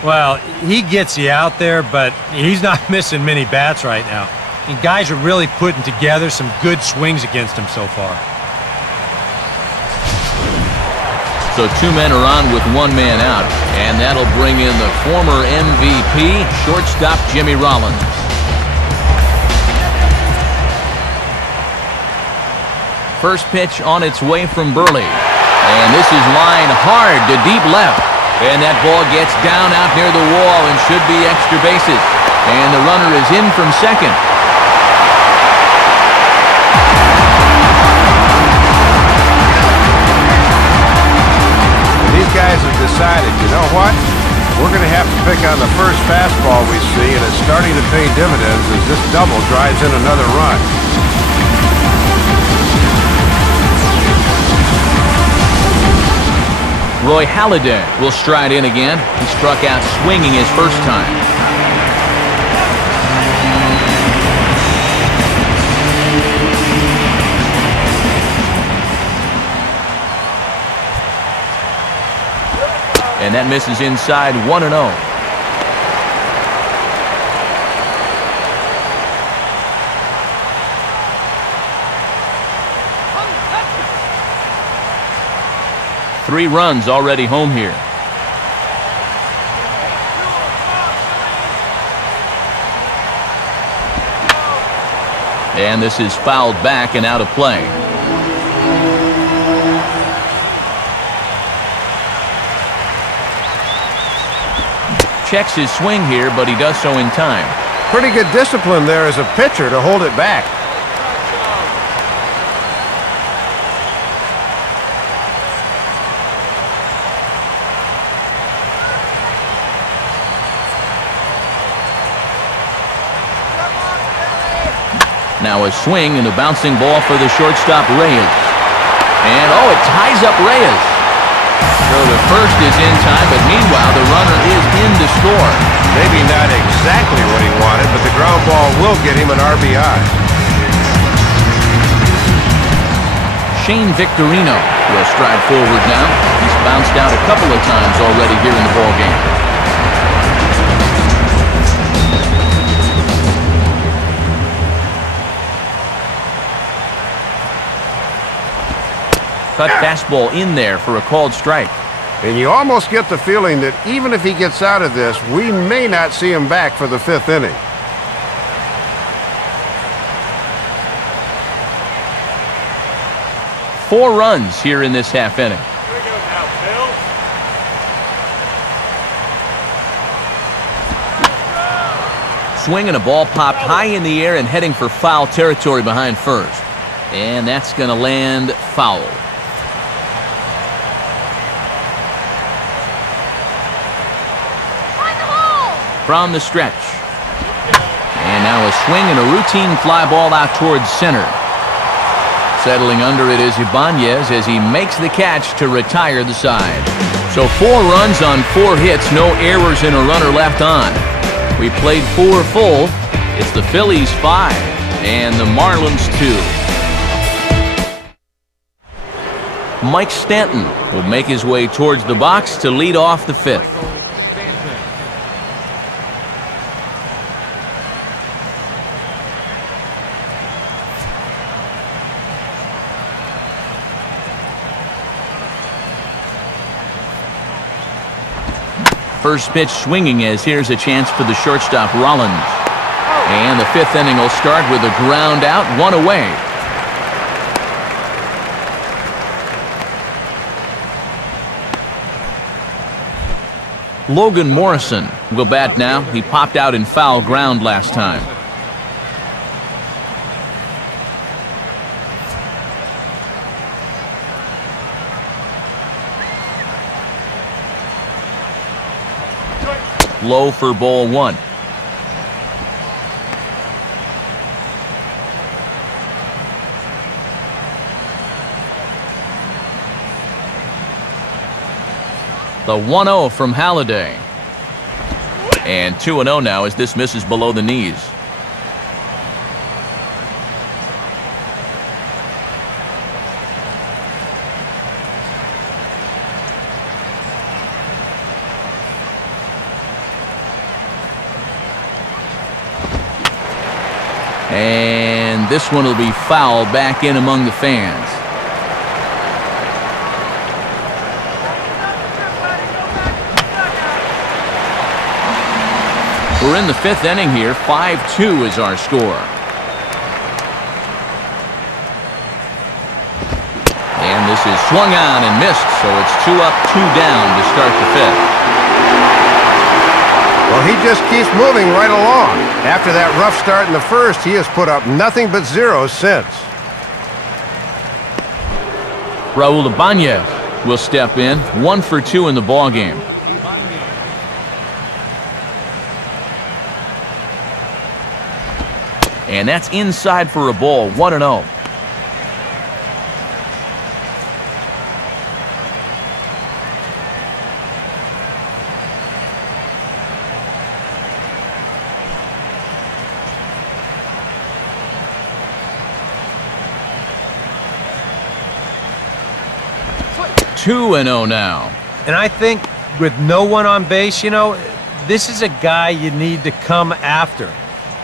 Well, he gets you out there, but he's not missing many bats right now. And guys are really putting together some good swings against him so far. So 2 men are on with 1 man out, and that'll bring in the former MVP, shortstop Jimmy Rollins. first pitch on its way from Burley. And this is lined hard to deep left. And that ball gets down out near the wall and should be extra bases. And the runner is in from second. These guys have decided, you know what? We're going to have to pick on the first fastball we see, and it's starting to pay dividends as this double drives in another run. Roy Halladay will stride in again. He struck out swinging his first time. And that misses inside 1-0. Three runs already home here. And this is fouled back and out of play. Checks his swing here, but he does so in time. Pretty good discipline there as a pitcher to hold it back. Now a swing and a bouncing ball for the shortstop, Reyes. And, oh, it ties up Reyes. So the first is in time, but meanwhile the runner is in to score. Maybe not exactly what he wanted, but the ground ball will get him an RBI. Shane Victorino will stride forward now. He's bounced out a couple of times already here in the ballgame. Cut fastball in there for a called strike. And you almost get the feeling that even if he gets out of this, we may not see him back for the fifth inning. Four runs here in this half inning. Here we go now, Bill. Swing and a ball popped high in the air and heading for foul territory behind first. And that's going to land foul. From the stretch. And now a swing and a routine fly ball out towards center. Settling under it is Ibanez as he makes the catch to retire the side. So 4 runs on 4 hits, no errors and a runner left on. We played 4 full. It's the Phillies 5 and the Marlins 2. Mike Stanton will make his way towards the box to lead off the 5th. First pitch swinging as here's a chance for the shortstop Rollins. And the 5th inning will start with a ground out, 1 away. Logan Morrison will bat now. He popped out in foul ground last time. Low for ball 1. The 1-0 from Halladay. And 2-0 now as this misses below the knees. And this one will be foul back in among the fans. We're in the 5th inning here. 5-2 is our score. swung on and missed, so it's 2 up, 2 down to start the 5th. Well, he just keeps moving right along. After that rough start in the 1st, he has put up nothing but zeros since. Raul Ibanez will step in, 1 for 2 in the ballgame. And that's inside for a ball, 1-0. Two and 0 now. And I think with no one on base, you know, this is a guy you need to come after.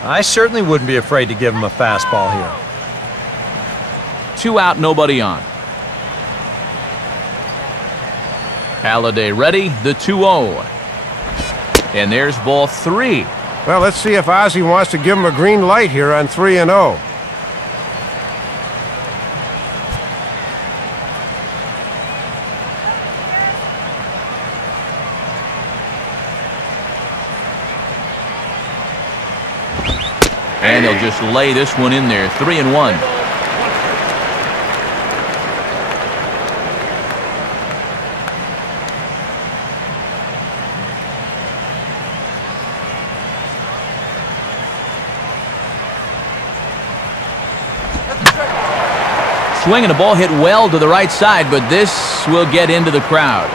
I certainly wouldn't be afraid to give him a fastball here. 2 out, nobody on. Halladay ready, the 2-0. And there's ball 3. Well, let's see if Ozzie wants to give him a green light here on 3-0. And he'll just lay this one in there, 3-1. Swinging a ball hit well to the right side, but this will get into the crowd.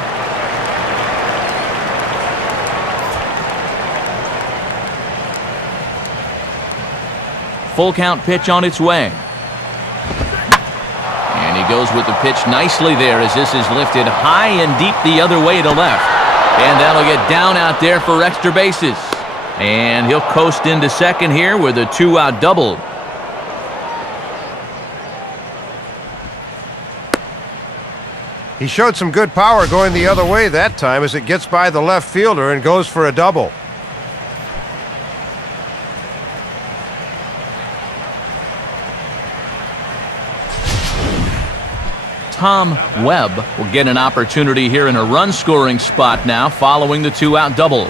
Full count pitch on its way. And he goes with the pitch nicely there as this is lifted high and deep the other way to left. And that'll get down out there for extra bases. And he'll coast into second here with a 2-out double. He showed some good power going the other way that time as it gets by the left fielder and goes for a double. Tom Webb will get an opportunity here in a run-scoring spot now following the 2-out double.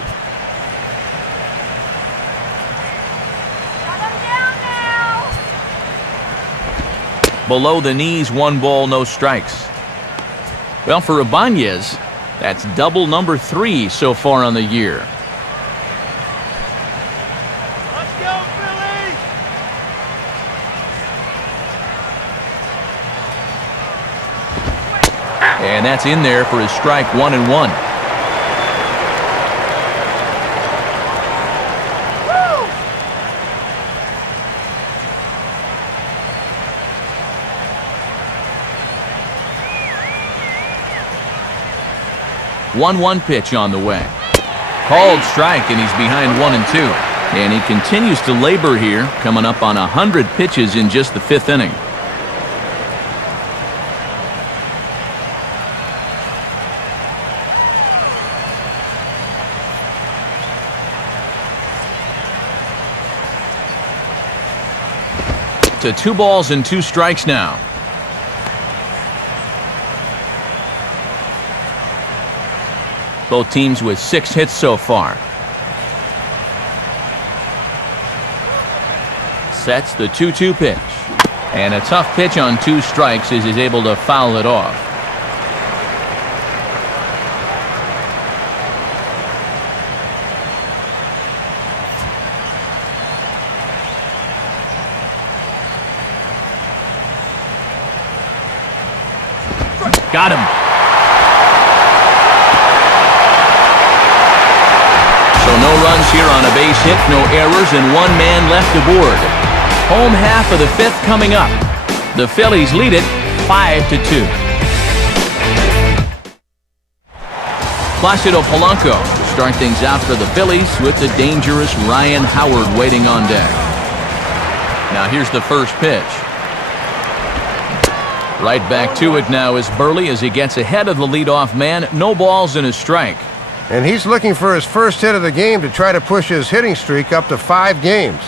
Below the knees, 1 ball, no strikes. Well, for Ibanez, that's double number 3 so far on the year. Let's go, Phillies! And that's in there for his strike, 1-1. One pitch on the way. Called strike, and he's behind 1-2. And he continues to labor here, coming up on 100 pitches in just the 5th inning. To 2 balls and 2 strikes now. Both teams with 6 hits so far. Sets the 2-2 pitch. And a tough pitch on 2 strikes as he's able to foul it off. Got him. So no runs here on a base hit, no errors, and 1 man left aboard. Home half of the 5th coming up. The Phillies lead it 5-2. Placido Polanco to start things out for the Phillies with the dangerous Ryan Howard waiting on deck. Now here's the first pitch. Right back to it now is Burley as he gets ahead of the leadoff man. No balls and a strike. And he's looking for his first hit of the game to try to push his hitting streak up to 5 games.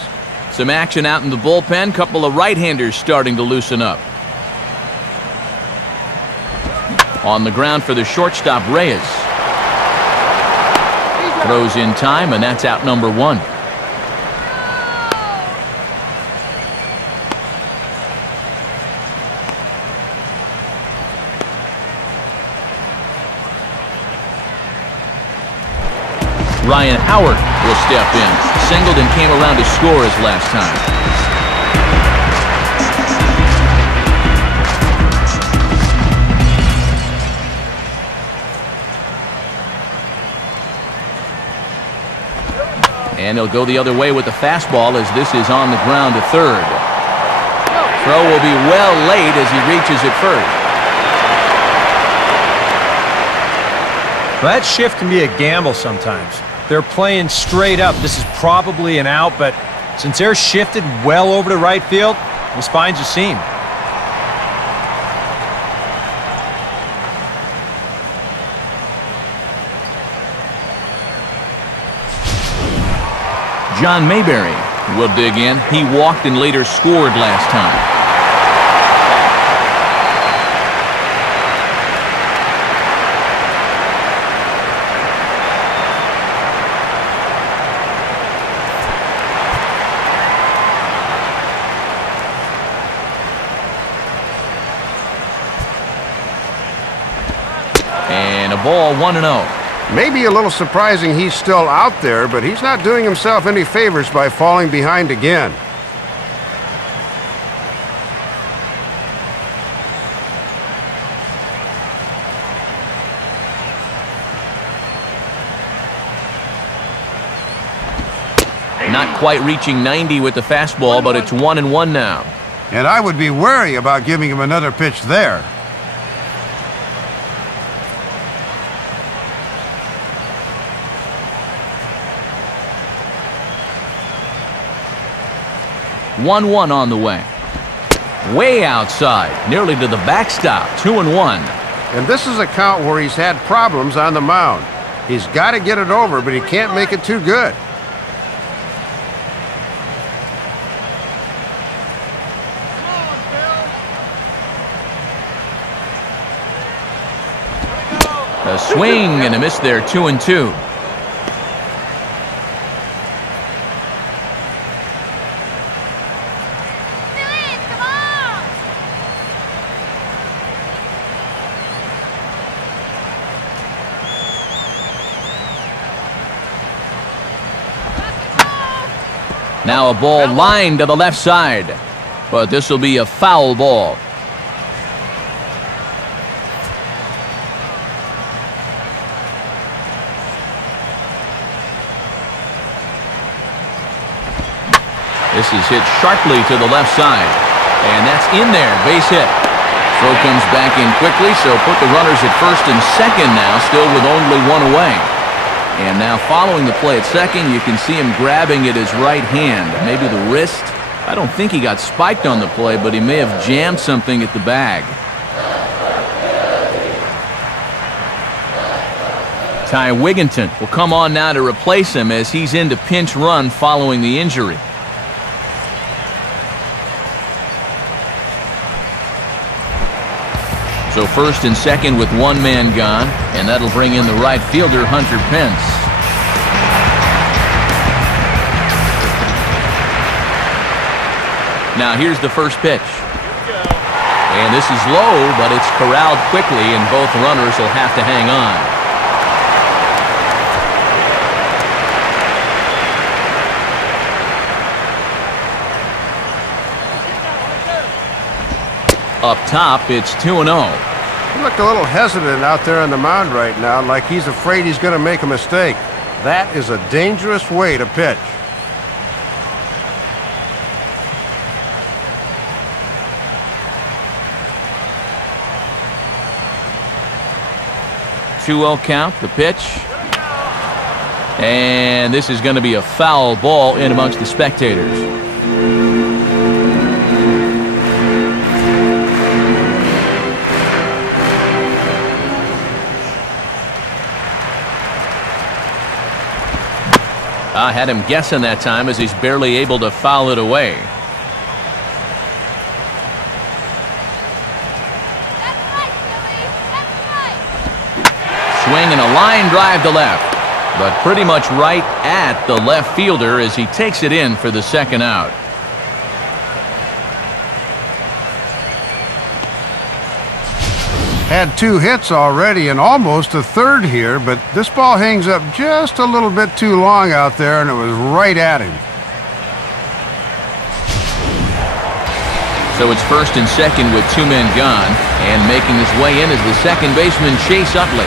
Some action out in the bullpen. Couple of right-handers starting to loosen up. On the ground for the shortstop, Reyes. Throws in time, and that's out number 1. Ryan Howard will step in. Singled and came around to score his last time. And he'll go the other way with the fastball as this is on the ground to third. Throw will be well late as he reaches it first. That shift can be a gamble sometimes. They're playing straight up. This is probably an out, but since they're shifted well over to right field, this finds a seam. John Mayberry will dig in. He walked and later scored last time. And a ball, 1-0. Maybe a little surprising he's still out there, but he's not doing himself any favors by falling behind again. Not quite reaching 90 with the fastball, but it's 1-1 now. And I would be wary about giving him another pitch there. One on the way. Way outside, nearly to the backstop, 2-1. And this is a count where he's had problems on the mound. He's got to get it over, but he can't make it too good. A swing and a miss there, 2-2. Now a ball lined to the left side, but this will be a foul ball. This is hit sharply to the left side, and that's in there, base hit. Throw comes back in quickly, so put the runners at first and second now, still with only 1 away. And now following the play at second, you can see him grabbing at his right hand. Maybe the wrist. I don't think he got spiked on the play, but he may have jammed something at the bag. Ty Wigginton will come on now to replace him as he's into pinch run following the injury. So first and second with 1 man gone, and that'll bring in the right fielder, Hunter Pence. Now here's the first pitch. And this is low, but it's corralled quickly, and both runners will have to hang on. Up top, it's 2-0. He looked a little hesitant out there on the mound right now, like he's afraid he's going to make a mistake. That is a dangerous way to pitch. Two-0 count, the pitch. And this is going to be a foul ball in amongst the spectators. I had him guessing that time as he's barely able to foul it away. swing and a line drive to left, but pretty much right at the left fielder as he takes it in for the second out. Had 2 hits already and almost a third here, but this ball hangs up just a little bit too long out there, and it was right at him. So it's first and second with 2 men gone, and making his way in is the second baseman Chase Utley.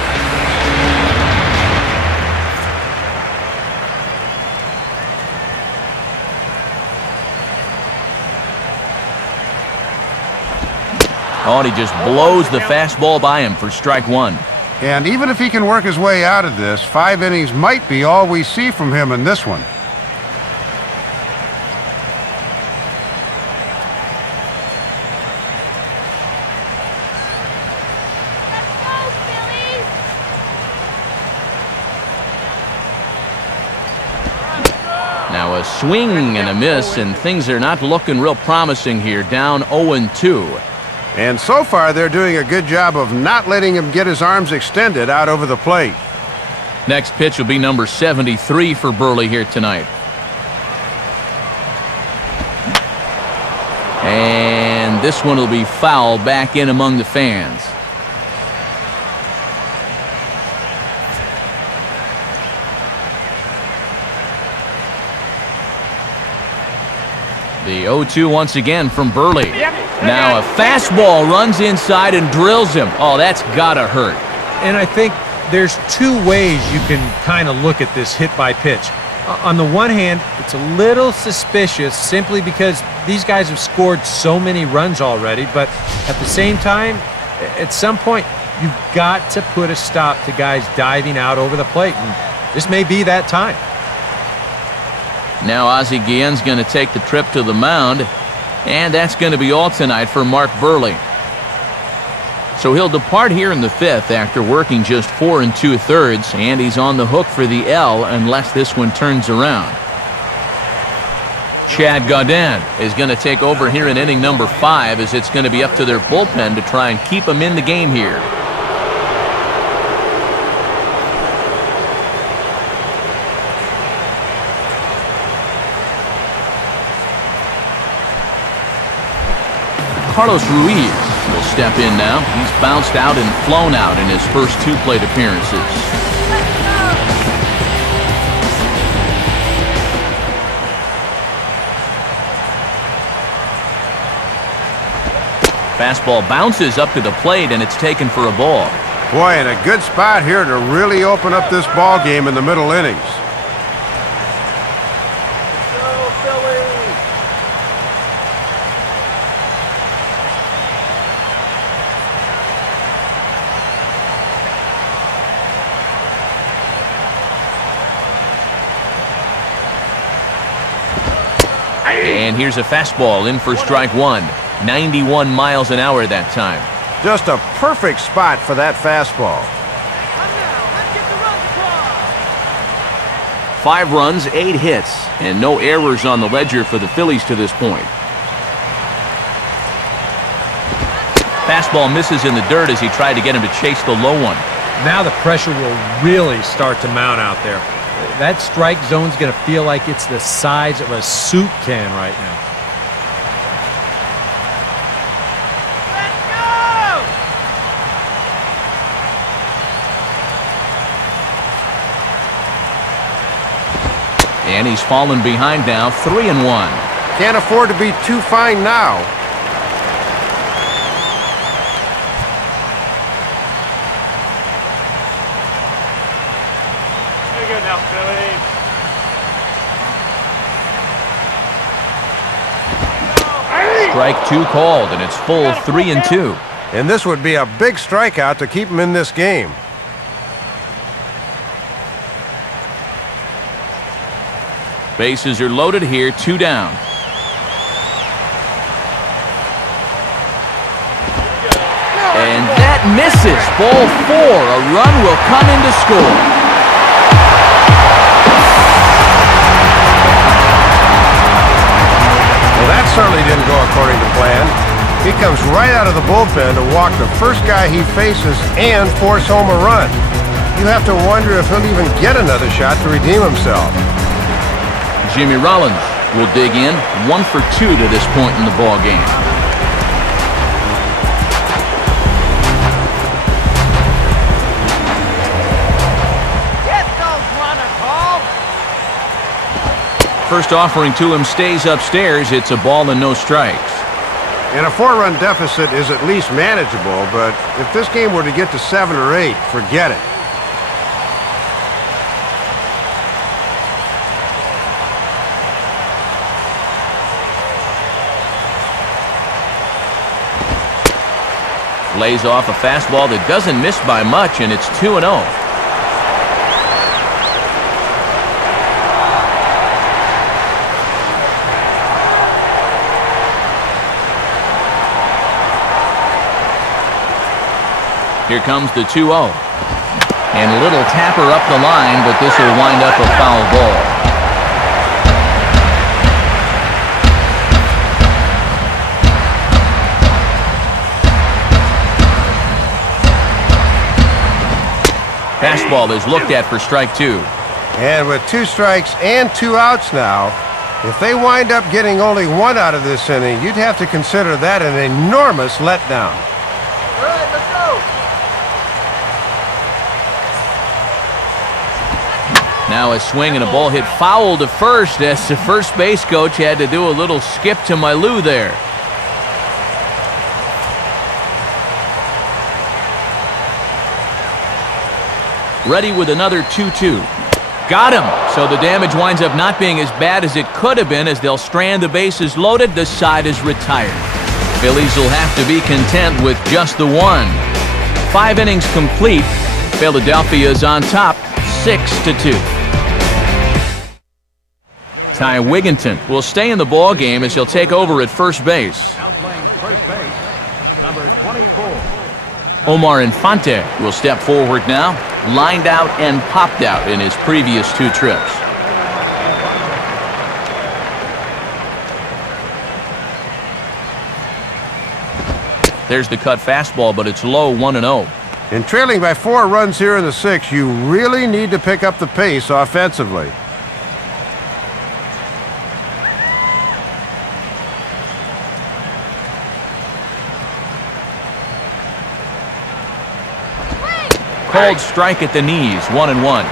Oh, and he just blows the fastball by him for strike 1. And even if he can work his way out of this, 5 innings might be all we see from him in this one. Now a swing and a miss, and things are not looking real promising here, down 0-2. And so far, they're doing a good job of not letting him get his arms extended out over the plate. Next pitch will be number 73 for Burley here tonight. And this one will be foul back in among the fans. The 0-2 once again from Burley. Now a fastball runs inside and drills him. Oh, that's gotta hurt. And I think there's 2 ways you can kind of look at this hit by pitch. On the one hand, it's a little suspicious simply because these guys have scored so many runs already, but at the same time, at some point, you've got to put a stop to guys diving out over the plate, and this may be that time. Now Ozzie Guillen's going to take the trip to the mound, and that's going to be all tonight for Mark Burley. So he'll depart here in the 5th after working just 4 2/3, and he's on the hook for the L unless this one turns around. Chad Gaudin is going to take over here in inning number 5, as it's going to be up to their bullpen to try and keep him in the game here. Carlos Ruiz will step in now. He's bounced out and flown out in his first 2 plate appearances. Fastball bounces up to the plate, and it's taken for a ball. Boy, and a good spot here to really open up this ball game in the middle innings. And here's a fastball in for strike 1. 91 miles an hour that time. Just a perfect spot for that fastball. 5 runs, 8 hits, and no errors on the ledger for the Phillies to this point. Fastball misses in the dirt as he tried to get him to chase the low one. Now the pressure will really start to mount out there. That strike zone's going to feel like it's the size of a soup can right now. Let's go! And he's fallen behind now, 3-1. Can't afford to be too fine now. Good now, Phillies. Strike 2 called, and it's full 3-2. And this would be a big strikeout to keep him in this game. Bases are loaded here, 2 down. And that misses. Ball 4. A run will come in to score. Well, that certainly didn't go according to plan. He comes right out of the bullpen to walk the first guy he faces and force home a run. you have to wonder if he'll even get another shot to redeem himself. Jimmy Rollins will dig in, 1 for 2 to this point in the ball game. Get those runners, Hall! First offering to him stays upstairs. It's a ball and no strikes. And a 4-run deficit is at least manageable, but if this game were to get to 7 or 8, forget it. Lays off a fastball that doesn't miss by much, and it's 2-0. Here comes the 2-0. And a little tapper up the line, but this will wind up a foul ball. Fastball is looked at for strike 2. And with 2 strikes and 2 outs now, if they wind up getting only 1 out of this inning, you'd have to consider that an enormous letdown. All right, let's go! Now a swing and a ball hit foul to first as the first base coach had to do a little skip to my loo there. Ready with another 2-2. Got him! So the damage winds up not being as bad as it could have been as they'll strand the bases loaded. The side is retired. Phillies will have to be content with just the 1. 5 innings complete. Philadelphia is on top, 6-2. Ty Wigginton will stay in the ball game as he'll take over at first base. Now playing first base, number 24. Omar Infante will step forward now, lined out and popped out in his previous 2 trips. There's the cut fastball, but it's low, 1-0. In trailing by 4 runs here in the 6th, you really need to pick up the pace offensively. Called strike at the knees, 1-1.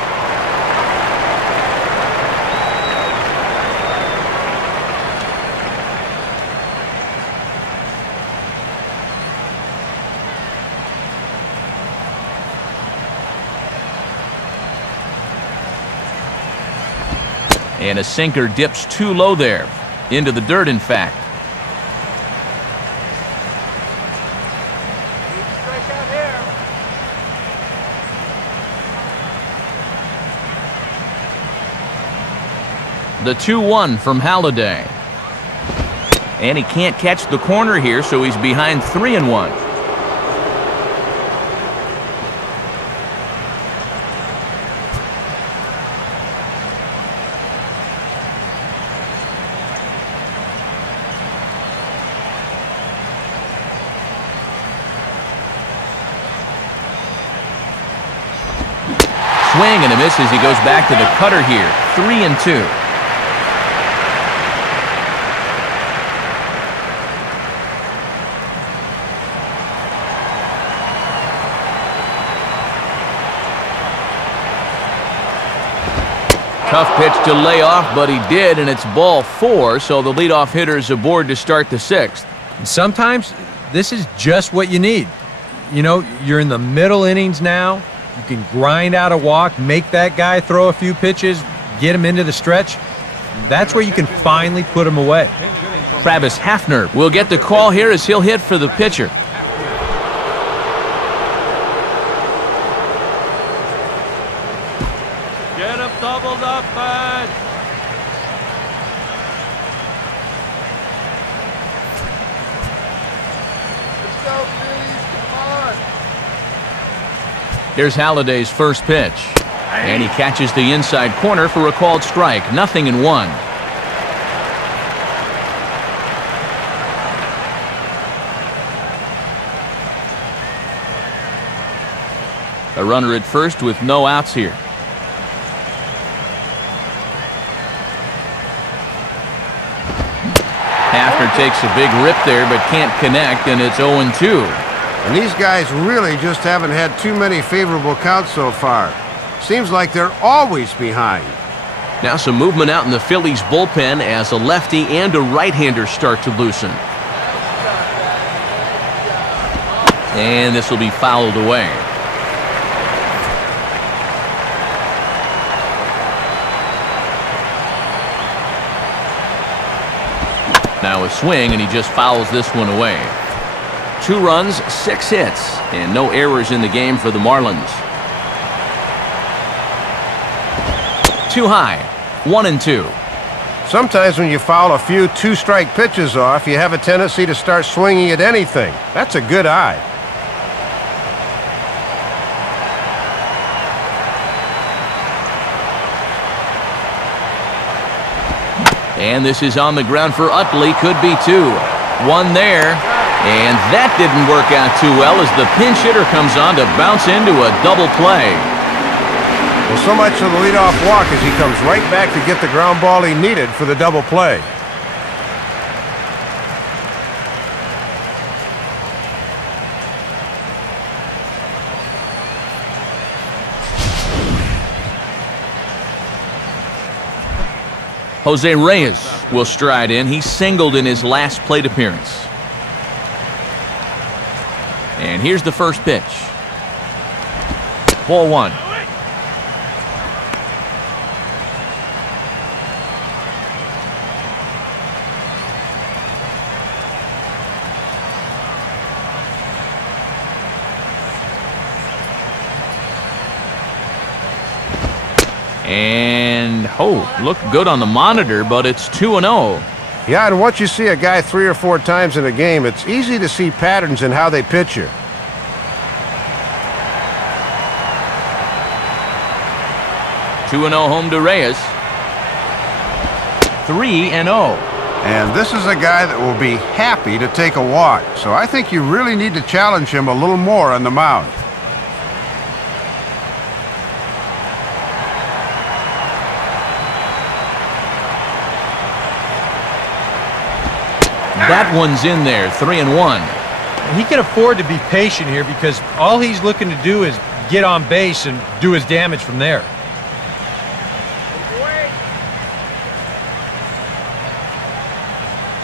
And a sinker dips too low there. Into the dirt, in fact. Strike out here. The 2-1 from Halladay. And he can't catch the corner here, so he's behind 3-1. Swing and a miss as he goes back to the cutter here. 3-2. Tough pitch to lay off, but he did, and it's ball 4, so the leadoff hitter is aboard to start the 6th. Sometimes this is just what you need. You know, you're in the middle innings now. You can grind out a walk, make that guy throw a few pitches, get him into the stretch. That's where you can finally put him away. Travis Hafner will get the call here as he'll hit for the pitcher. Get him doubled up, man. Let's go, Phillies. Come on. Here's Halladay's first pitch. And he catches the inside corner for a called strike. 0-1. A runner at first with no outs here. Hafner takes a big rip there but can't connect, and it's 0-2. And these guys really just haven't had too many favorable counts so far. Seems like they're always behind. Now some movement out in the Phillies bullpen as a lefty and a right-hander start to loosen. And this will be fouled away. Now a swing, and he just fouls this one away. 2 runs, 6 hits, and no errors in the game for the Marlins. Too high, 1-2. Sometimes when you foul a few 2-strike pitches off, you have a tendency to start swinging at anything. That's a good eye. And this is on the ground for Utley. Could be 2. 1 there. And that didn't work out too well as the pinch hitter comes on to bounce into a double play. Well, so much of the leadoff walk as he comes right back to get the ground ball he needed for the double play. Jose Reyes will stride in. He singled in his last plate appearance. And here's the first pitch. Ball 1. And, looked good on the monitor, but it's 2-0. Yeah, and once you see a guy 3 or 4 times in a game, it's easy to see patterns in how they pitch you. Two 2-0 home to Reyes. 3-0. And this is a guy that will be happy to take a walk, so I think you really need to challenge him a little more on the mound. That one's in there, 3-1. He can afford to be patient here because all he's looking to do is get on base and do his damage from there.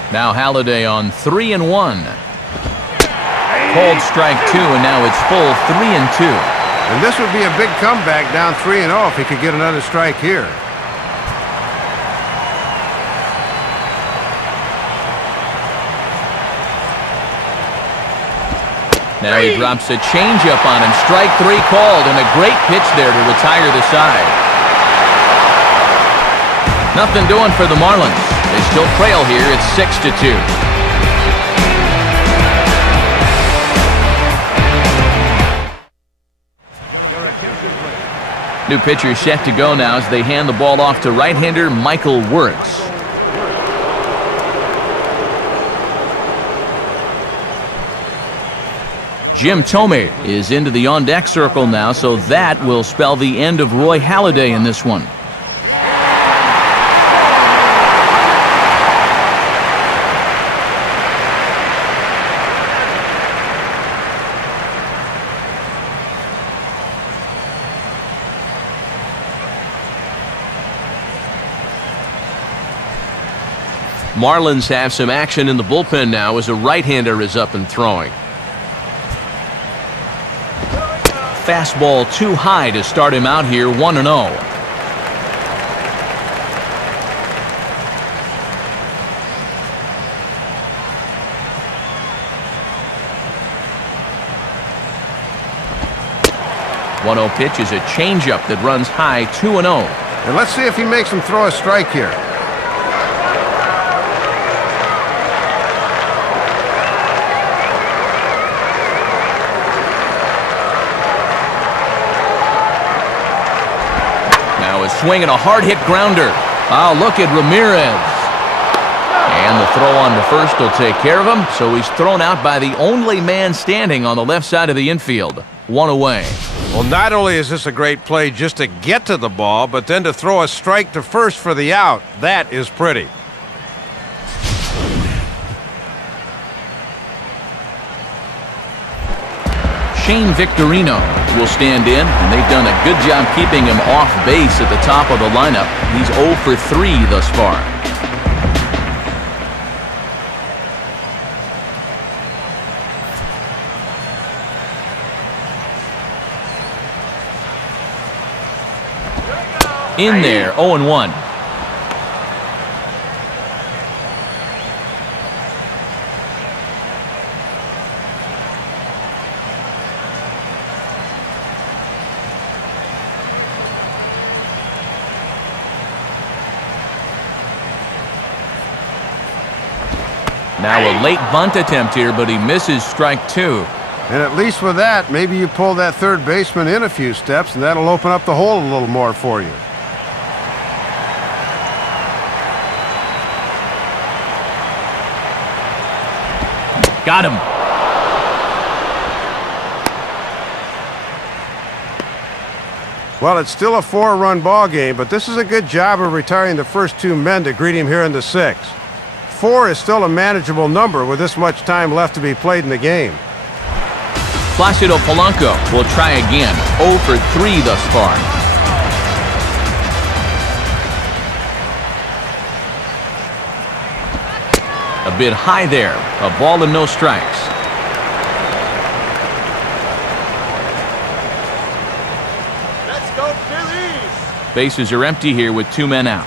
Now Halladay on 3-1. Called strike 2, and now it's full 3-2. And this would be a big comeback down 3-0 if he could get another strike here. Now he drops a changeup on him. Strike 3 called, and a great pitch there to retire the side. Nothing doing for the Marlins. They still trail here. It's 6-2. New pitcher set to go now as they hand the ball off to right-hander Michael Wirtz. Jim Thome is into the on-deck circle now, so that will spell the end of Roy Halladay in this one. Marlins have some action in the bullpen now as a right-hander is up and throwing. Fastball too high to start him out here, 1-0. One-0 pitch is a changeup that runs high, 2-0. And let's see if he makes him throw a strike here. Swinging a hard-hit grounder. Oh, look at Ramirez. And the throw on to first will take care of him, so he's thrown out by the only man standing on the left side of the infield. one away. Well, not only is this a great play just to get to the ball, but then to throw a strike to first for the out. That is pretty. Shane Victorino will stand in, and they've done a good job keeping him off base at the top of the lineup. He's 0 for 3 thus far. In there, 0-1. Now a late bunt attempt here, but he misses strike 2. And at least with that, maybe you pull that third baseman in a few steps, and that'll open up the hole a little more for you. Got him. Well, it's still a 4-run ball game, but this is a good job of retiring the first 2 men to greet him here in the 6th. 4 is still a manageable number with this much time left to be played in the game. Placido Polanco will try again. 0 for 3 thus far. A bit high there. A ball and no strikes. Let's go, Phillies! Bases are empty here with 2 men out.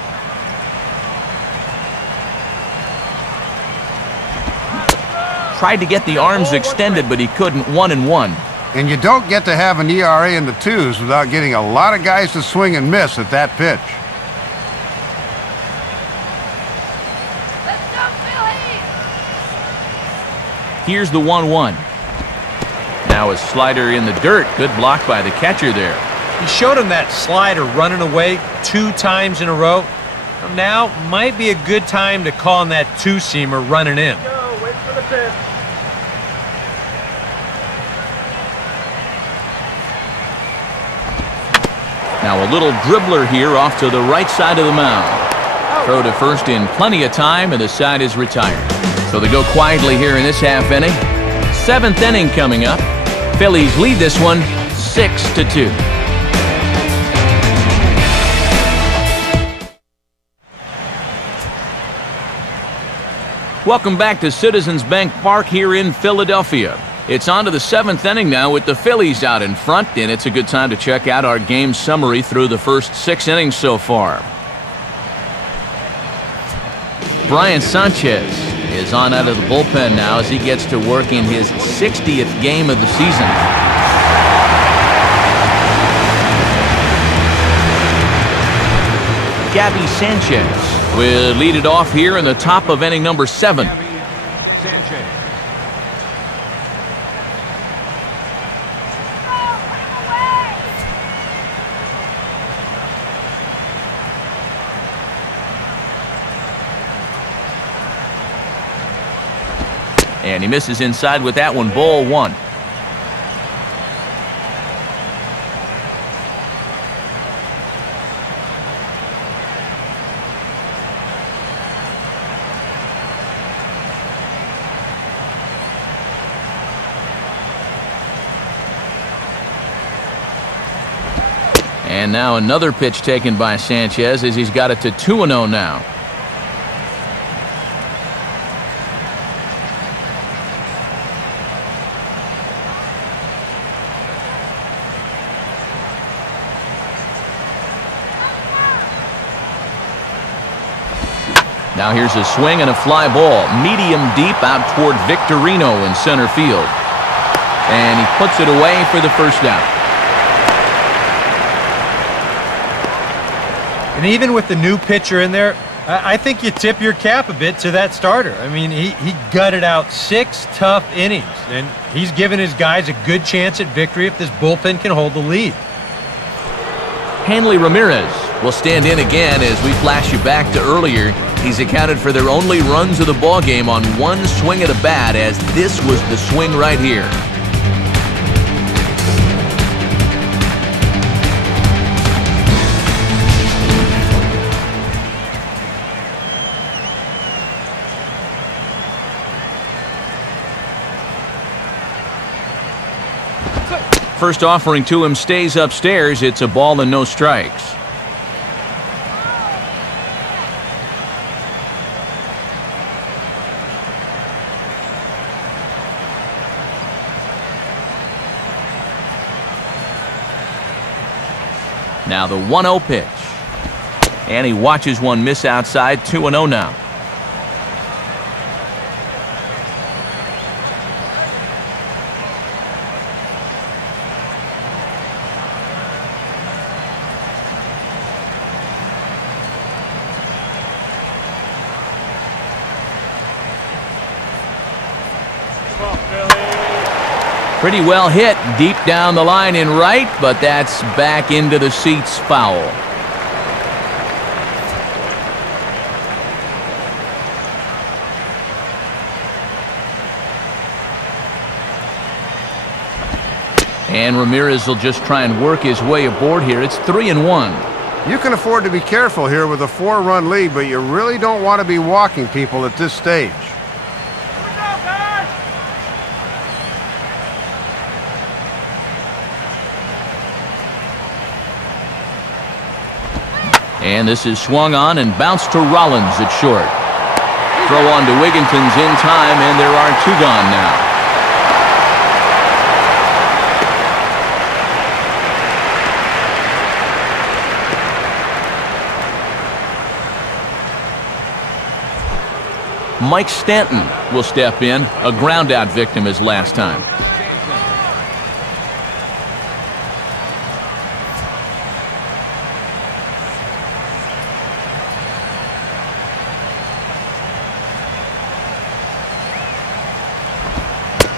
Tried to get the arms extended, but he couldn't. 1-1. And you don't get to have an ERA in the 2s without getting a lot of guys to swing and miss at that pitch. Let's go, Phillies! Here's the 1-1. Now a slider in the dirt. Good block by the catcher there. He showed him that slider running away 2 times in a row. Now might be a good time to call on that 2-seamer running in. Go, wait for the pitch. Now a little dribbler here off to the right side of the mound. Throw to first in plenty of time, and the side is retired. So they go quietly here in this half inning. 7th inning coming up. Phillies lead this one 6-2. Welcome back to Citizens Bank Park here in Philadelphia. It's on to the 7th inning now with the Phillies out in front, and it's a good time to check out our game summary through the first 6 innings so far. Brian Sanchez is on out of the bullpen now as he gets to work in his 60th game of the season. Gabby Sanchez will lead it off here in the top of inning number 7. Sanchez. And he misses inside with that one. Ball 1. And now another pitch taken by Sanchez as he's got it to 2-0 now. Now here's a swing and a fly ball. Medium deep out toward Victorino in center field. And he puts it away for the first out. And even with the new pitcher in there, I think you tip your cap a bit to that starter. I mean, he gutted out 6 tough innings, and he's given his guys a good chance at victory if this bullpen can hold the lead. Hanley Ramirez will stand in again as we flash you back to earlier. He's accounted for their only runs of the ballgame on 1 swing of the bat, as this was the swing right here. First offering to him stays upstairs. It's a ball and no strikes. Now the 1-0 pitch. And he watches one miss outside. 2-0 now. Pretty well hit deep down the line in right, but that's back into the seats, foul. And Ramirez will just try and work his way aboard here. It's 3-1. You can afford to be careful here with a 4-run lead, but you really don't want to be walking people at this stage. And this is swung on and bounced to Rollins at short. Throw on to Wigginton's in time, and there are two gone now. Mike Stanton will step in, a ground-out victim his last time.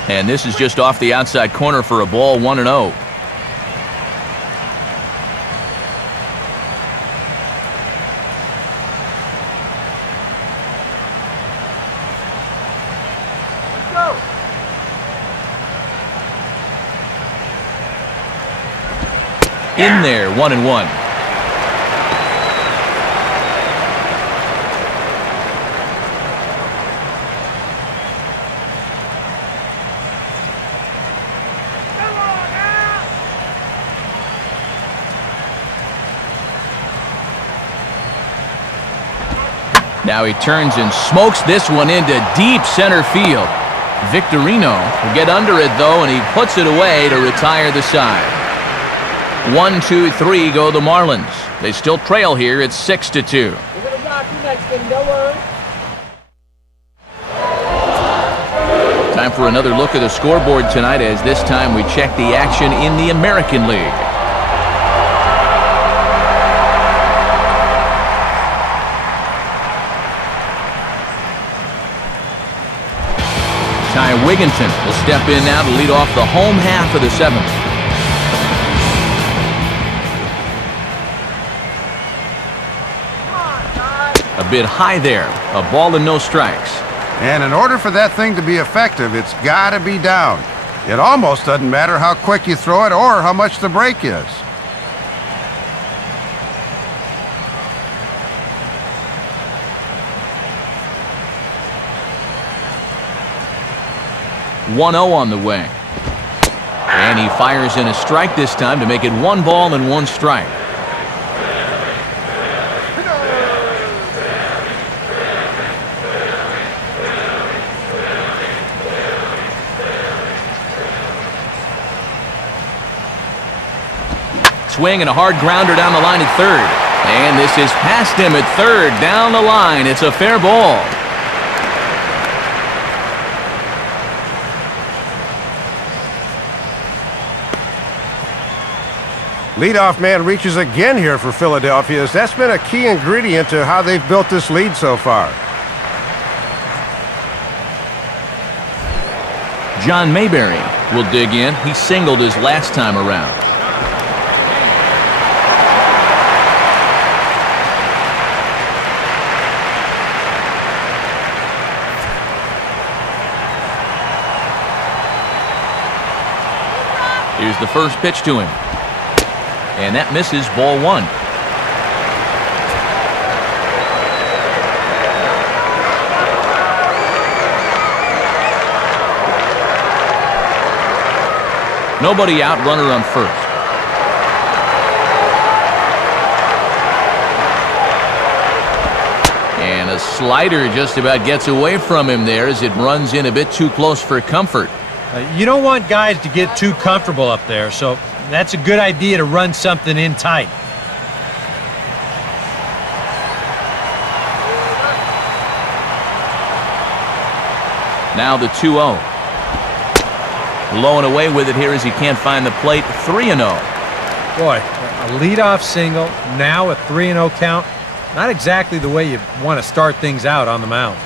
And this is just off the outside corner for a ball, 1-0. In there, 1-1. Now he turns and smokes this one into deep center field. Victorino will get under it, though, and he puts it away to retire the side. 1, 2, 3 go the Marlins. They still trail here. It's 6-2. Time for another look at the scoreboard tonight, as this time we check the action in the American League. Ty Wigginton will step in now to lead off the home half of the seventh. A bit high there. A ball and no strikes. And in order for that thing to be effective, it's got to be down. It almost doesn't matter how quick you throw it or how much the break is. .0 on the way. And he fires in a strike this time to make it 1 ball and 1 strike. Swing and a hard grounder down the line at third. And this is past him at third. Down the line. It's a fair ball. Leadoff man reaches again here for Philadelphia, as that's been a key ingredient to how they've built this lead so far. John Mayberry will dig in. He singled his last time around. Here's the first pitch to him. And that misses, ball 1. Nobody out, runner on first. And a slider just about gets away from him there as it runs in a bit too close for comfort. You don't want guys to get too comfortable up there, so that's a good idea to run something in tight. Now the 2-0. Low and away with it here as he can't find the plate. 3-0. Boy, a leadoff single, now a 3-0 count. Not exactly the way you want to start things out on the mound.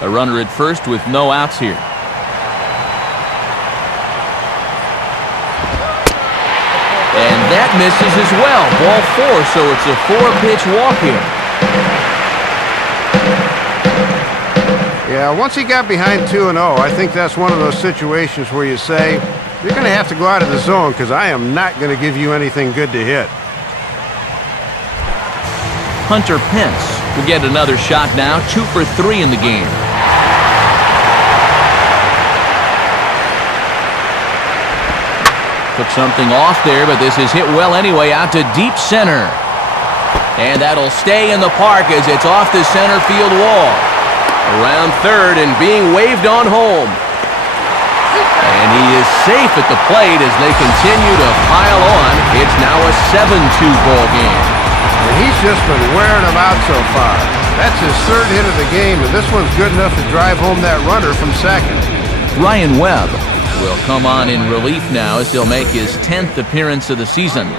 A runner at first with no outs here. And that misses as well. Ball 4, so it's a 4-pitch walk here. Yeah, once he got behind 2-0, I think that's one of those situations where you say, you're going to have to go out of the zone because I am not going to give you anything good to hit. Hunter Pence will get another shot now. 2 for 3 in the game. Took something off there, but this is hit well anyway, out to deep center. And that'll stay in the park as it's off the center field wall. Around third and being waved on home. And he is safe at the plate as they continue to pile on. It's now a 7-2 ball game. And he's just been wearing them out so far. That's his 3rd hit of the game, and this one's good enough to drive home that runner from second. Ryan Webb will come on in relief now as he'll make his 10th appearance of the season.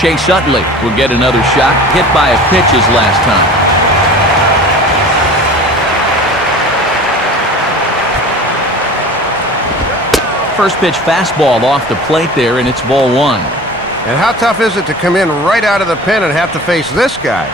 Chase Utley will get another shot, hit by a pitch his last time. First pitch fastball off the plate there, and it's ball 1. And how tough is it to come in right out of the pen and have to face this guy?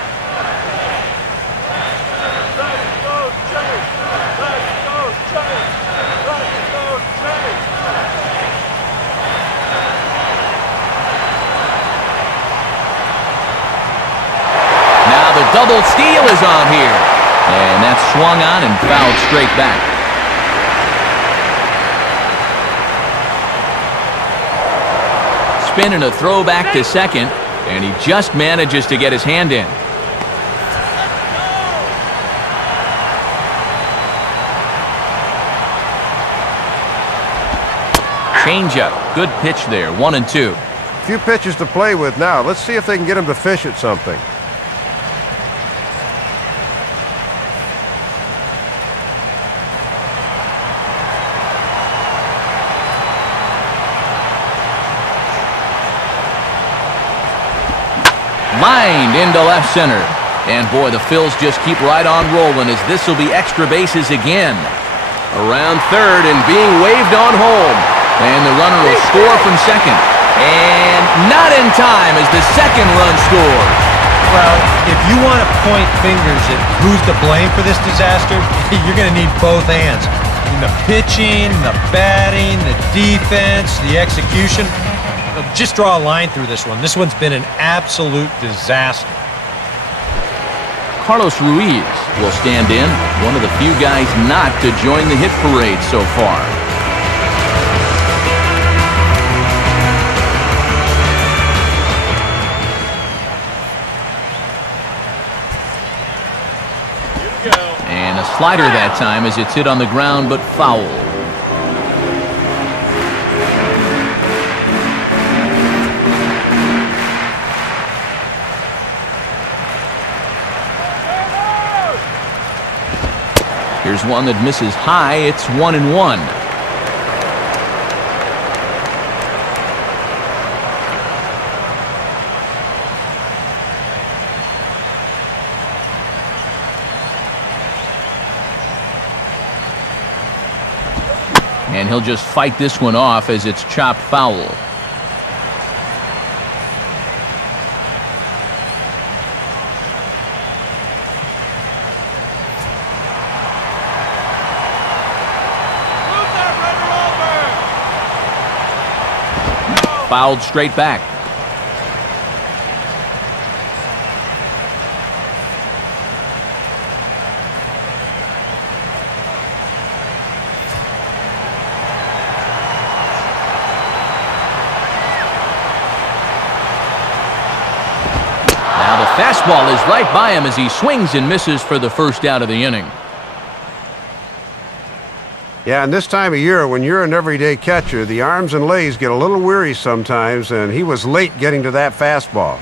Now the double steal is on here. And that's swung on and fouled straight back. Spin and a throw back to second, and he just manages to get his hand in. Changeup, good pitch there, 1-2. Few pitches to play with now. Let's see if they can get him to fish at something. Lined into left center. And boy, the Phils just keep right on rolling as this will be extra bases again. Around third and being waved on home. And the runner will score from second. And not in time as the second run scores. Well, if you want to point fingers at who's to blame for this disaster, you're going to need both hands. In the pitching, the batting, the defense, the execution. Just draw a line through this one. This one's been an absolute disaster. Carlos Ruiz will stand in, one of the few guys not to join the hit parade so far. And a slider that time as it's hit on the ground but foul. Here's one that misses high. It's 1-1. And he'll just fight this one off as it's chopped foul. fouled straight back. Now the fastball is right by him as he swings and misses for the first out of the inning. Yeah, and this time of year, when you're an everyday catcher, the arms and legs get a little weary sometimes, and he was late getting to that fastball.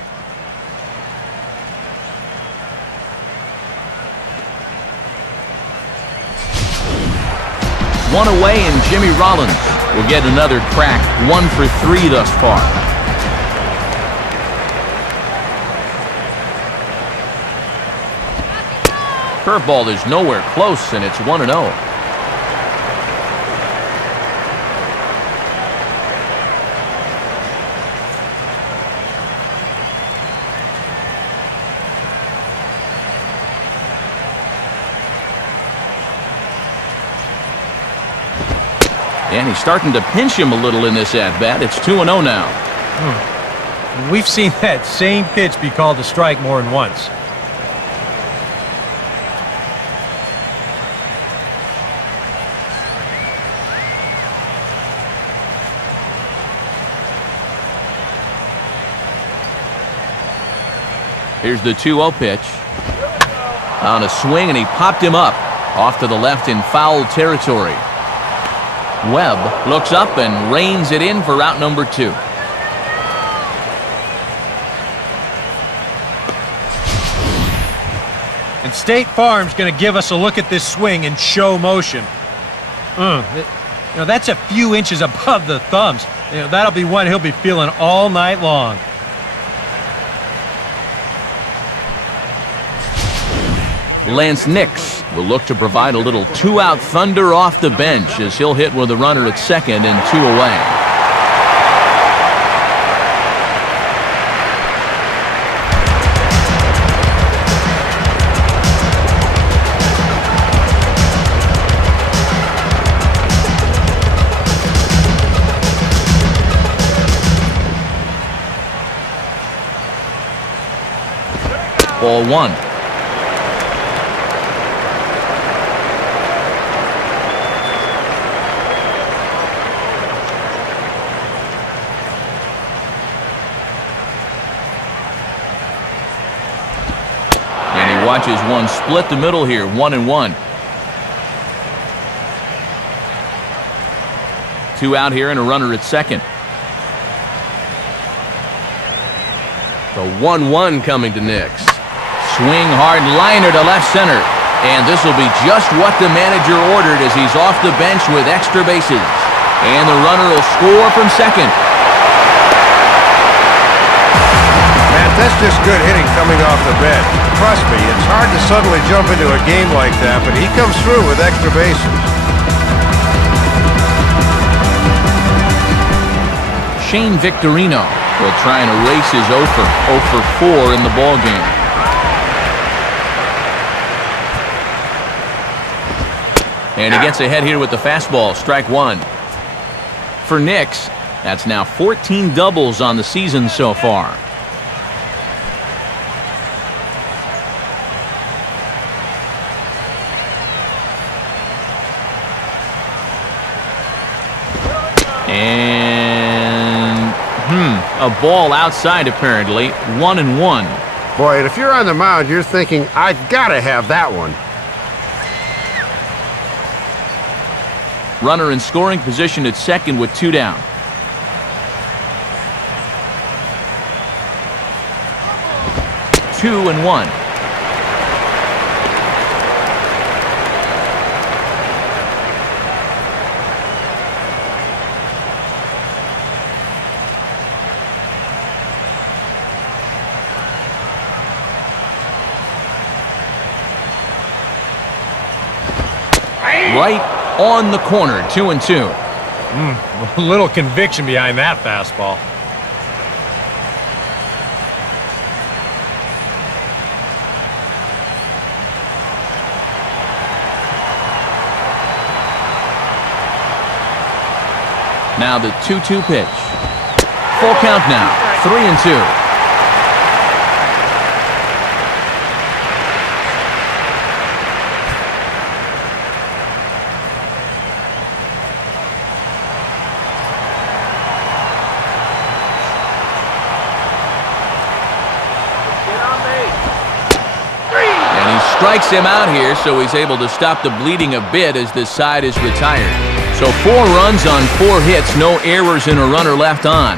One away, and Jimmy Rollins will get another crack, 1 for 3 thus far. Curveball is nowhere close, and it's 1-0. And he's starting to pinch him a little in this at-bat. It's 2-0 now. We've seen that same pitch be called a strike more than once. Here's the 2-0 pitch. On a swing, and he popped him up off to the left in foul territory. Webb looks up and reins it in for out number 2. And State Farm's going to give us a look at this swing in show motion. That's a few inches above the thumbs. That'll be one he'll be feeling all night long. Lance Nix will look to provide a little 2-out thunder off the bench as he'll hit with a runner at second and 2 away. Ball 1. Watches one split the middle here, 1-1. 2 out here and a runner at second. The 1-1 coming to Nix. Swing hard liner to left center. And this will be just what the manager ordered as he's off the bench with extra bases. And the runner will score from second. That's just good hitting coming off the bench. Trust me, it's hard to suddenly jump into a game like that, but he comes through with extra bases. Shane Victorino will try and erase his 0 for 4 in the ballgame. And he gets ahead here with the fastball, strike 1. For Nix, that's now 14 doubles on the season so far. And a ball outside apparently, 1-1. Boy, and if you're on the mound, you're thinking, I've got to have that one. Runner in scoring position at second with 2 down. Two and 1. Right on the corner, 2-2. A little conviction behind that fastball. Now the 2-2 pitch. Full count now, 3-2. Strikes him out here, so he's able to stop the bleeding a bit as this side is retired. So 4 runs on 4 hits, no errors and a runner left on.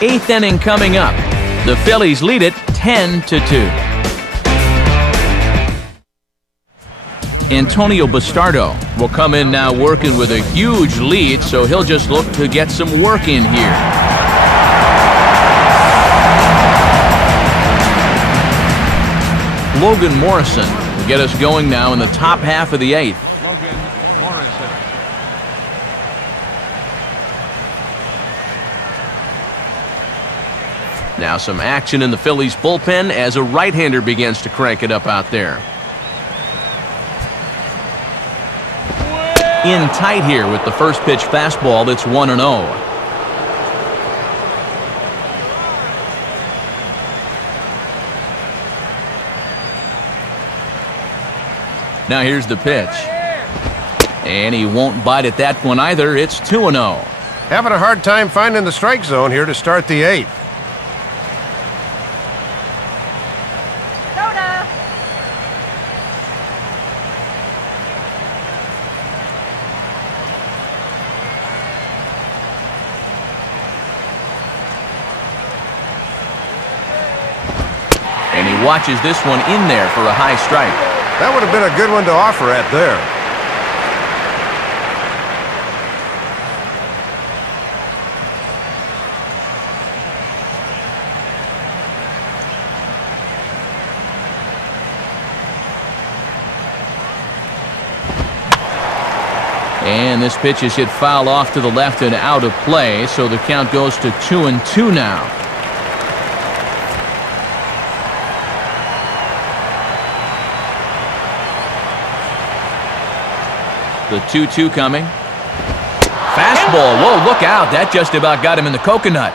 8th inning coming up. The Phillies lead it 10-2. Antonio Bastardo will come in now working with a huge lead, so he'll just look to get some work in here. Logan Morrison will get us going now in the top half of the 8th. Logan Morrison. Now some action in the Phillies bullpen as a right-hander begins to crank it up out there. In tight here with the first pitch fastball that's 1-0. Now here's the pitch. And he won't bite at that one either. It's 2-0. Having a hard time finding the strike zone here to start the 8th. Soda. And he watches this one in there for a high strike. That would have been a good one to offer at there. And this pitch is hit foul off to the left and out of play, so the count goes to 2-2 now. The 2-2 coming. Fastball. Whoa, look out. That just about got him in the coconut.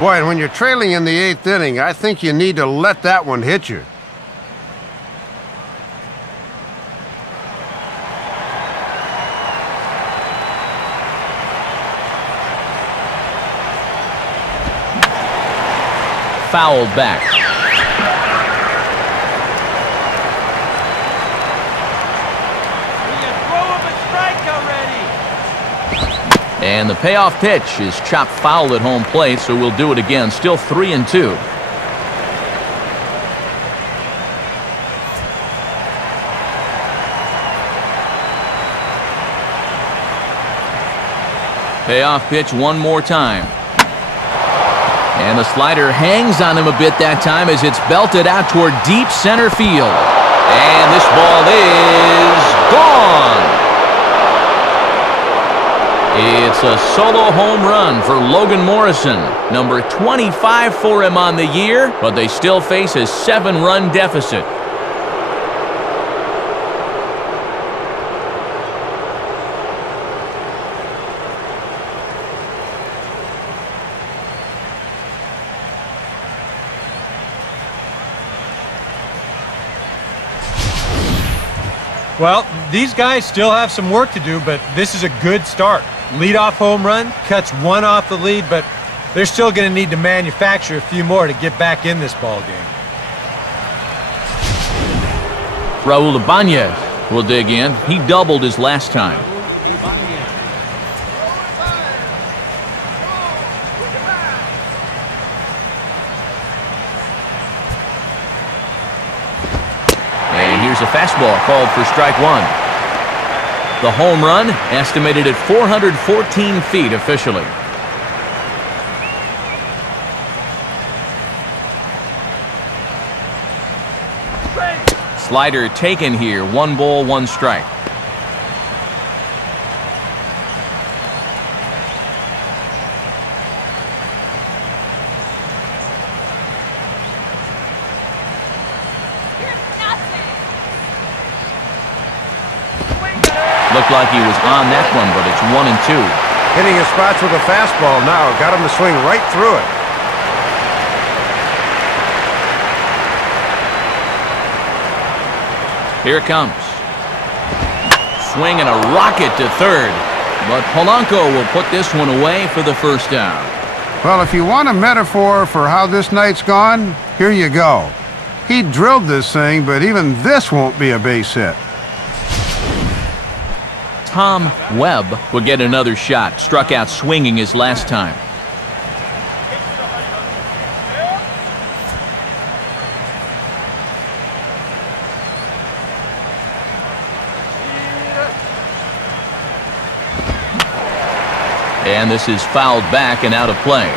Boy, and when you're trailing in the 8th inning, I think you need to let that one hit you. Fouled back. And the payoff pitch is chopped foul at home plate, so we'll do it again. Still 3-2. Payoff pitch one more time. And the slider hangs on him a bit that time as it's belted out toward deep center field. And this ball is gone. It's a solo home run for Logan Morrison. Number 25 for him on the year, but they still face a 7-run deficit. Well, these guys still have some work to do, but this is a good start. Leadoff home run, cuts one off the lead, but they're still going to need to manufacture a few more to get back in this ball game. Raul Ibanez will dig in. He doubled his last time. And here's a fastball called for strike one. The home run estimated at 414 feet officially. Slider taken here. 1 ball, 1 strike. Looked like he was on that one, but it's 1-2. Hitting his spots with a fastball now. Got him to swing right through it. Here it comes. Swing and a rocket to third. But Polanco will put this one away for the first down. Well, if you want a metaphor for how this night's gone, here you go. He drilled this thing, but even this won't be a base hit. Tom Webb will get another shot. Struck out swinging his last time. And this is fouled back and out of play.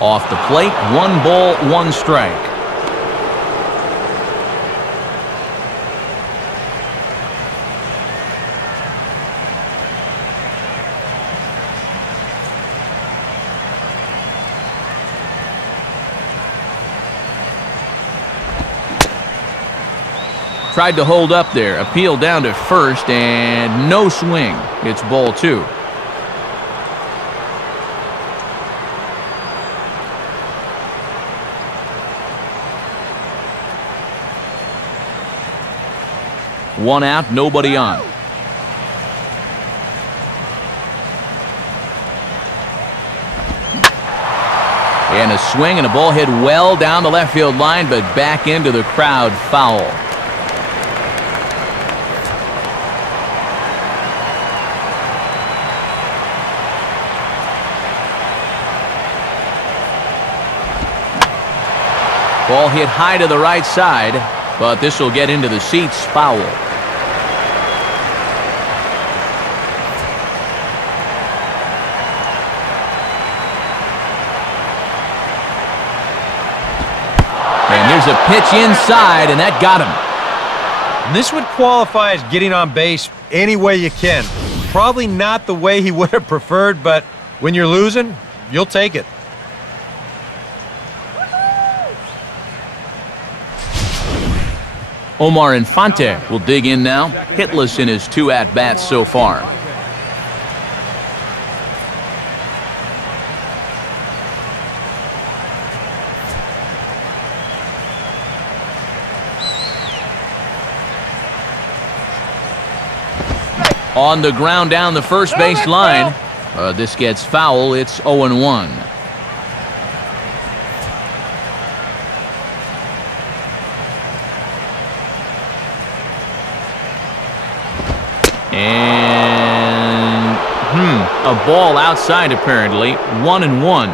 Off the plate, 1 ball, 1 strike. Tried to hold up there, appeal down to first, and no swing. It's ball 2. One out, nobody on. And a swing and a ball hit well down the left field line, but back into the crowd, foul. Ball hit high to the right side, but this will get into the seats, foul. And here's a pitch inside, and that got him. This would qualify as getting on base any way you can. Probably not the way he would have preferred, but when you're losing, you'll take it. Omar Infante will dig in now, hitless in his 2 at-bats so far. On the ground down the first base line. This gets foul. It's 0-1. And a ball outside apparently. 1-1.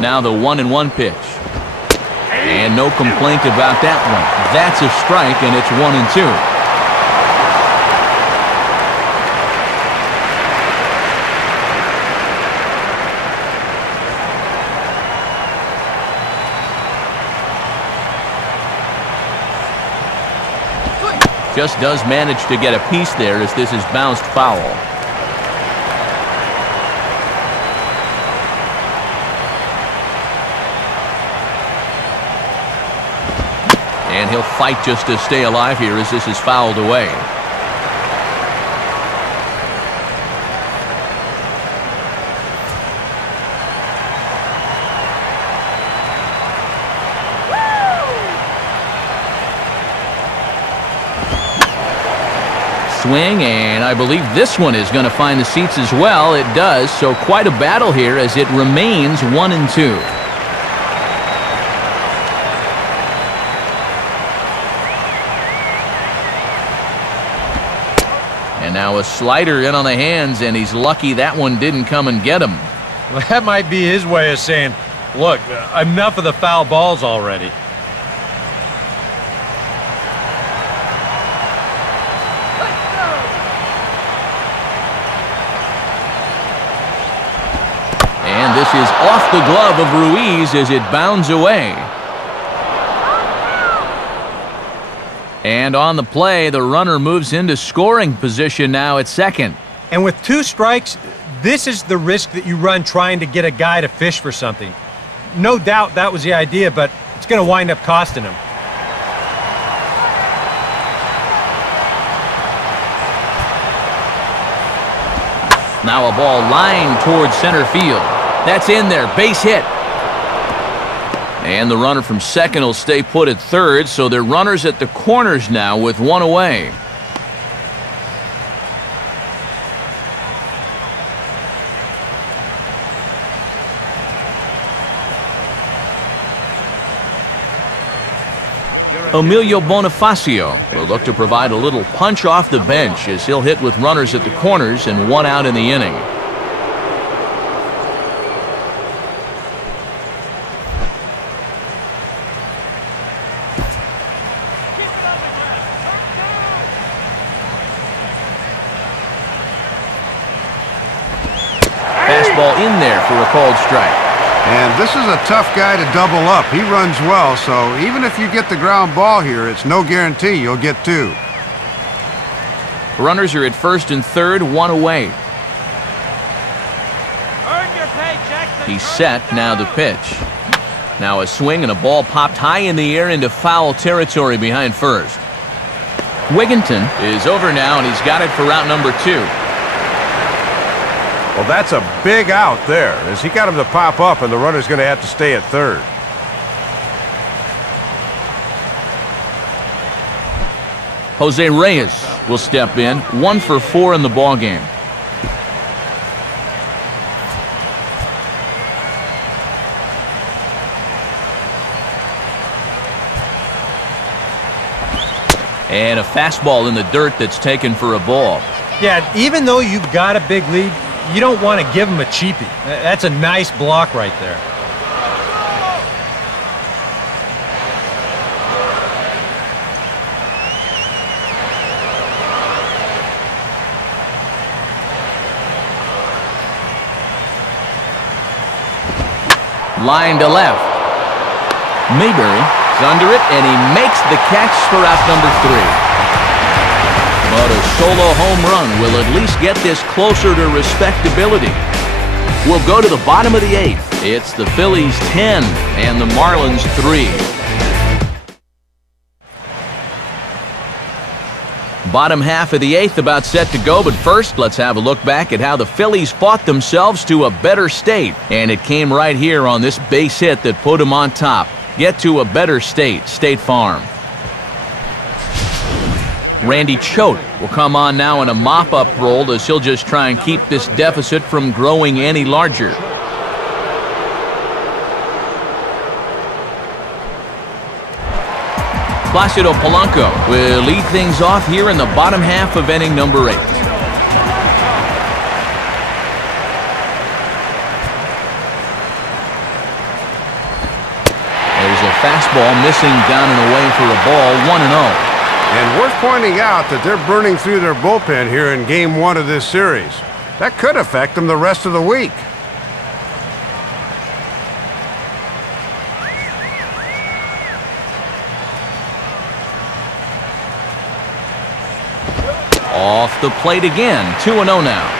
Now the 1-1 pitch. And no complaint about that one. That's a strike, and it's 1-2. Just does manage to get a piece there as this is bounced foul. And he'll fight just to stay alive here as this is fouled away. Swing, and I believe this one is going to find the seats as well. It does, so quite a battle here as it remains 1-2. And now a slider in on the hands, and he's lucky that one didn't come and get him. Well, that might be his way of saying, look, enough of the foul balls already. And this is off the glove of Ruiz as it bounds away. And on the play, the runner moves into scoring position now at second. And with 2 strikes, this is the risk that you run trying to get a guy to fish for something. No doubt that was the idea, but it's going to wind up costing him. Now a ball lined towards center field. That's in there. Base hit. And the runner from second will stay put at third, so they're runners at the corners now with one away. Emilio Bonifacio will look to provide a little punch off the bench as he'll hit with runners at the corners and one out in the inning. Fastball in there for a called strike. And this is a tough guy to double up. He runs well, so even if you get the ground ball here, it's no guarantee you'll get two. Runners are at first and third, one away. Earn your paycheck. He's set, now the pitch. Now a swing and a ball popped high in the air into foul territory behind first. Wigginton is over now, and he's got it for route number 2. Well, that's a big out there, as he got him to pop up, and the runner's going to have to stay at third. Jose Reyes will step in, 1 for 4 in the ballgame. And a fastball in the dirt that's taken for a ball. Yeah, even though you've got a big lead, you don't want to give him a cheapie. That's a nice block right there. Line to left. Mayberry is under it, and he makes the catch for out number 3. But a solo home run will at least get this closer to respectability. We'll go to the bottom of the 8th. It's the Phillies 10 and the Marlins 3. Bottom half of the 8th about set to go, but first let's have a look back at how the Phillies fought themselves to a better state. And it came right here on this base hit that put them on top. Get to a better state, State Farm. Randy Choate will come on now in a mop-up role as he'll just try and keep this deficit from growing any larger. Placido Polanco will lead things off here in the bottom half of inning number 8. There's a fastball missing down and away for a ball, 1-0. And worth pointing out that they're burning through their bullpen here in Game 1 of this series. That could affect them the rest of the week. Off the plate again, 2-0 now.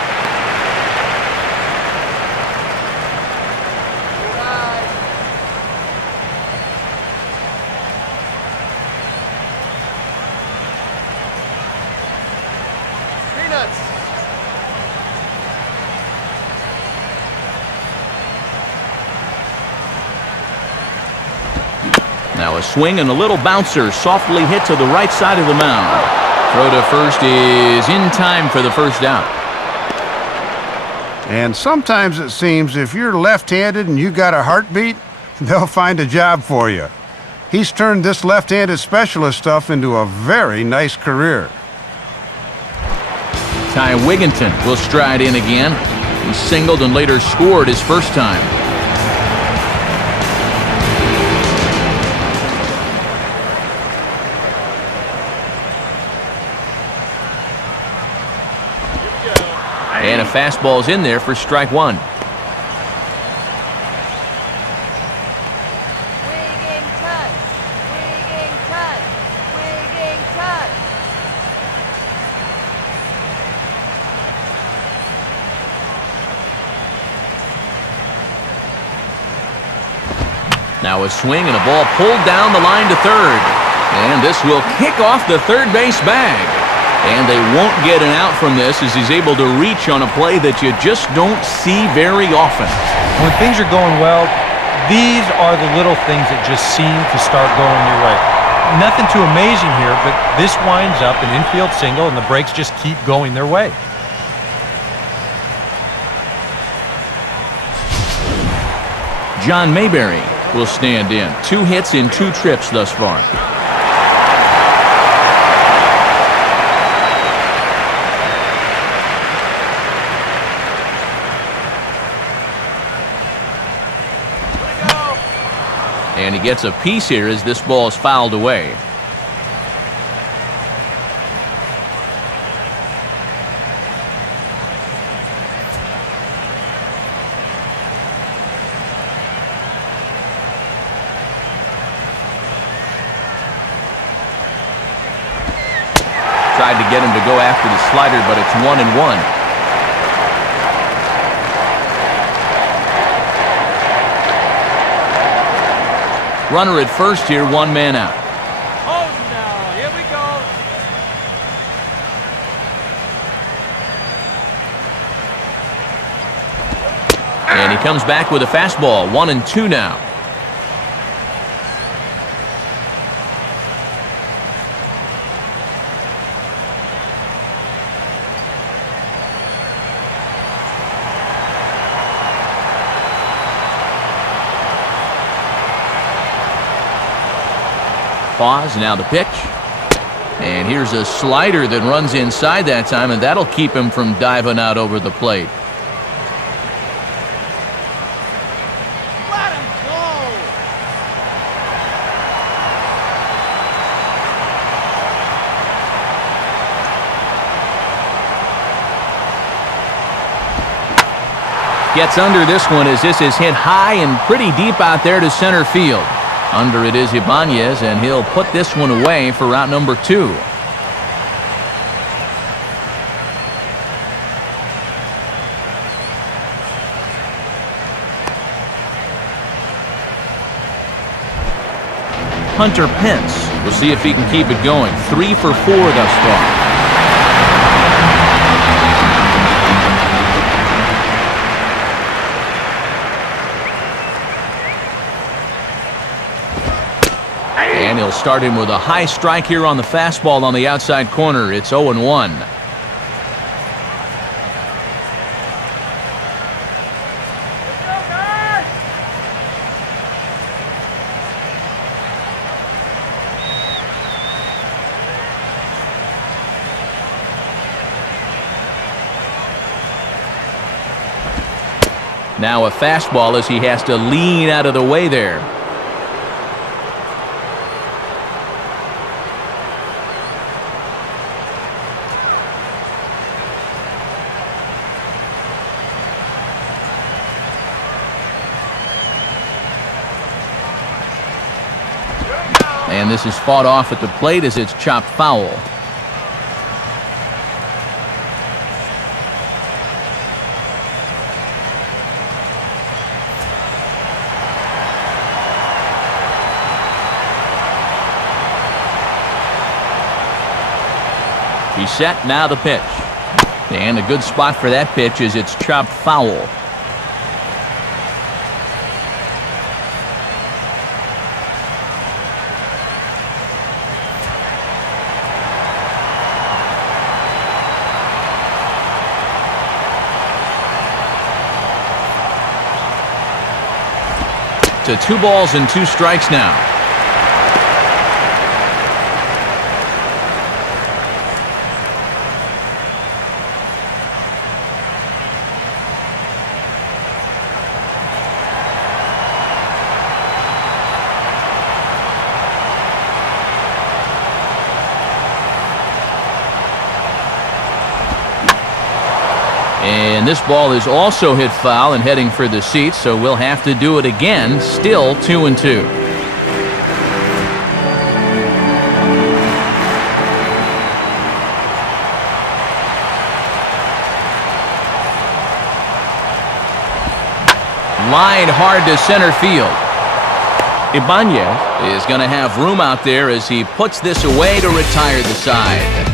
Now a swing and a little bouncer softly hit to the right side of the mound. Throw to first is in time for the first out. And sometimes it seems if you're left-handed and you got a heartbeat, they'll find a job for you. He's turned this left-handed specialist stuff into a very nice career. Ty Wigginton will stride in again. He singled and later scored his first time. And a fastball's in there for strike 1. Now a swing and a ball pulled down the line to third. And this will kick off the third base bag. And they won't get an out from this as he's able to reach on a play that you just don't see very often. When things are going well, these are the little things that just seem to start going your way. Nothing too amazing here, but this winds up an infield single, and the breaks just keep going their way. John Mayberry will stand in. 2 hits in 2 trips thus far. And he gets a piece here as this ball is fouled away. Tried to get him to go after the slider, but it's 1-1. Runner at first here, 1 man out. Oh, no. Here we go. And he comes back with a fastball, 1-2 now. Pause, now the pitch. And here's a slider that runs inside that time, and that'll keep him from diving out over the plate. Let him go. Gets under this one as this is hit high and pretty deep out there to center field. Under it is Ibanez, and he'll put this one away for route number 2. Hunter Pence. We'll see if he can keep it going. 3 for 4 thus far. And he'll start him with a high strike here on the fastball on the outside corner. It's 0-1. Now a fastball as he has to lean out of the way there. And this is fought off at the plate as it's chopped foul. He's set, now the pitch. And a good spot for that pitch as it's chopped foul. To 2 balls and 2 strikes now. And this ball is also hit foul and heading for the seats, so we'll have to do it again. Still 2-2. Line hard to center field. Ibanez is going to have room out there as he puts this away to retire the side.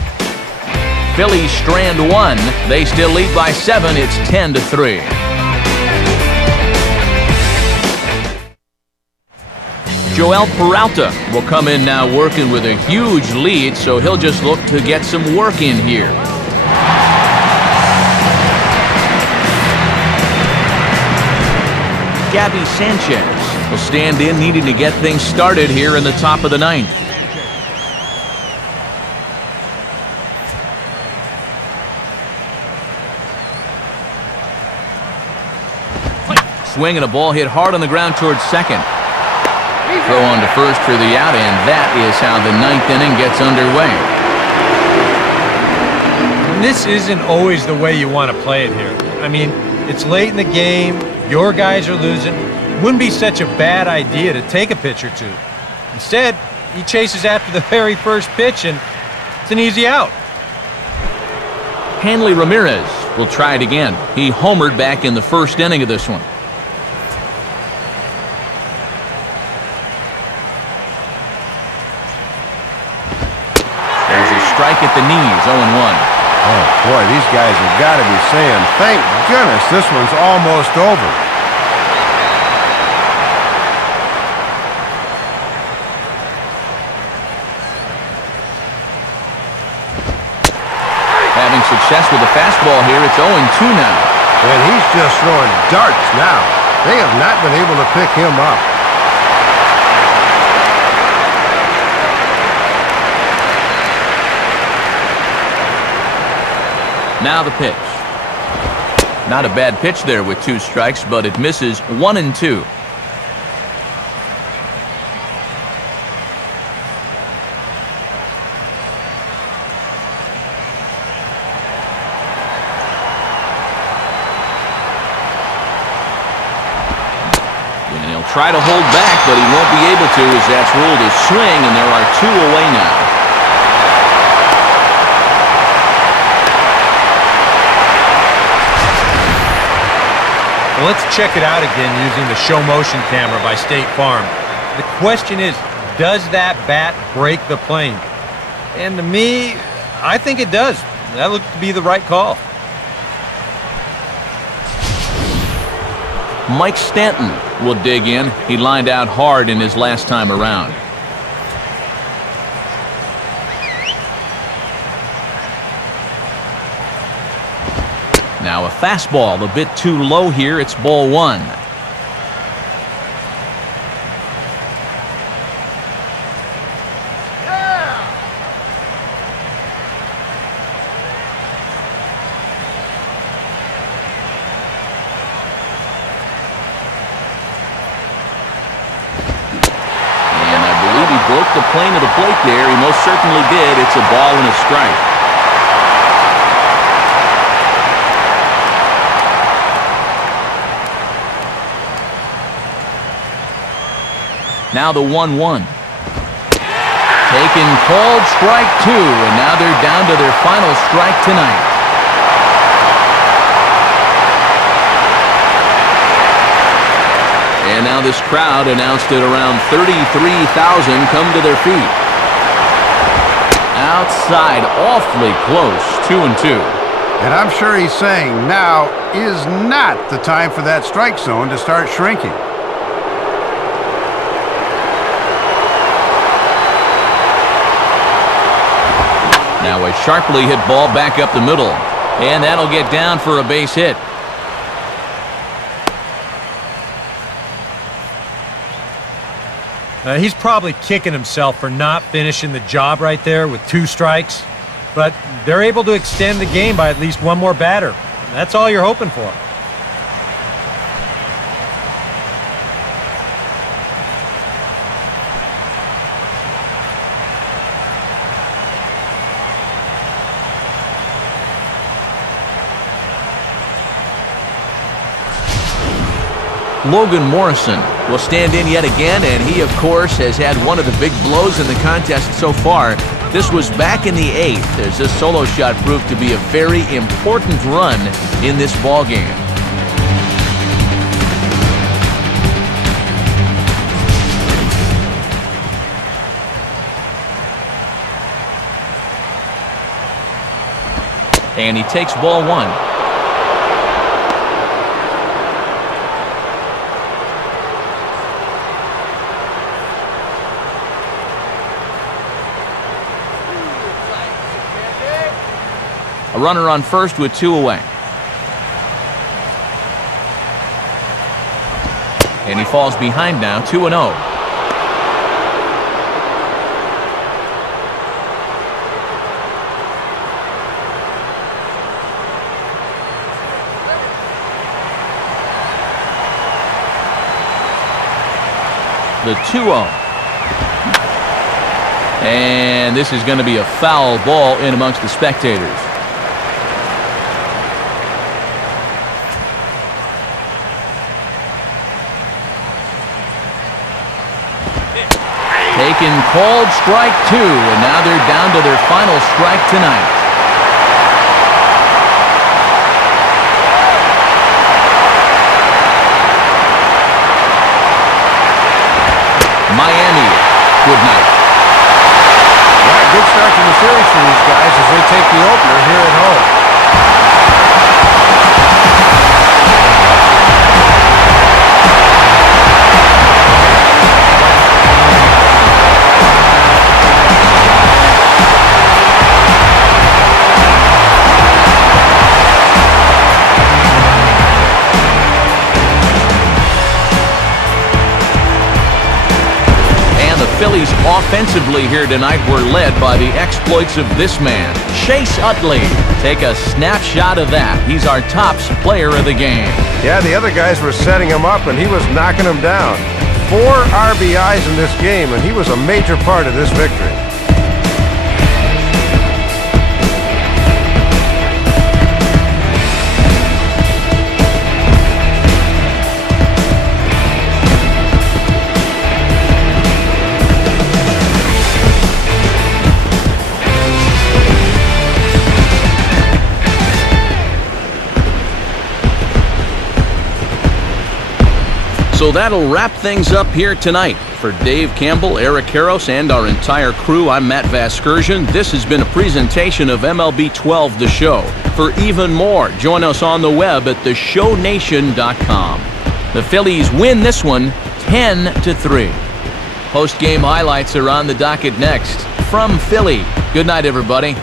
Phillies strand one. They still lead by 7. It's 10-3. Joel Peralta will come in now working with a huge lead, so he'll just look to get some work in here. Gabby Sanchez will stand in, needing to get things started here in the top of the 9th. Swing and a ball hit hard on the ground towards second. Throw on to first for the out, and that is how the 9th inning gets underway. This isn't always the way you want to play it here. I mean, it's late in the game. Your guys are losing. Wouldn't be such a bad idea to take a pitch or two. Instead, he chases after the very first pitch, and it's an easy out. Hanley Ramirez will try it again. He homered back in the first inning of this one. Strike at the knees, 0-1. Oh, boy, these guys have got to be saying, thank goodness this one's almost over. Having success with the fastball here, it's 0-2 now. And he's just throwing darts now. They have not been able to pick him up. Now the pitch. Not a bad pitch there with 2 strikes, but it misses 1-2. And he'll try to hold back, but he won't be able to, as that's ruled a swing, and there are 2 away now. Well, let's check it out again using the show motion camera by State Farm. The question is, does that bat break the plane? And to me, I think it does. That looked to be the right call. Mike Stanton will dig in. He lined out hard in his last time around. Now a fastball a bit too low here. It's ball 1. And I believe he broke the plane of the plate there. He most certainly did. It's a ball and a strike. Now the 1-1. Taken, called, strike 2, and now they're down to their final strike tonight. And now this crowd, announced at around 33,000, come to their feet. Outside, awfully close, 2-2. And I'm sure he's saying now is not the time for that strike zone to start shrinking. Now a sharply hit ball back up the middle, and that'll get down for a base hit. He's probably kicking himself for not finishing the job right there with 2 strikes, but they're able to extend the game by at least 1 more batter. That's all you're hoping for. Logan Morrison will stand in yet again, and he, of course, has had one of the big blows in the contest so far. This was back in the 8th, as this solo shot proved to be a very important run in this ballgame. And he takes ball one. A runner on first with 2 away. And he falls behind now, 2-0. The 2-0. And this is going to be a foul ball in amongst the spectators. Taken, called strike 2, and now they're down to their final strike tonight. Miami, good night. Well, good start to the series for these guys as they take the opener here at home. Phillies offensively here tonight were led by the exploits of this man, Chase Utley. Take a snapshot of that. He's our top player of the game. Yeah, the other guys were setting him up, and he was knocking them down. 4 RBIs in this game, and he was a major part of this victory. So that'll wrap things up here tonight. For Dave Campbell, Eric Karros, and our entire crew, I'm Matt Vasgersian. This has been a presentation of MLB 12 The Show. For even more, join us on the web at theshownation.com. The Phillies win this one 10-3. Post-game highlights are on the docket next. From Philly, good night, everybody.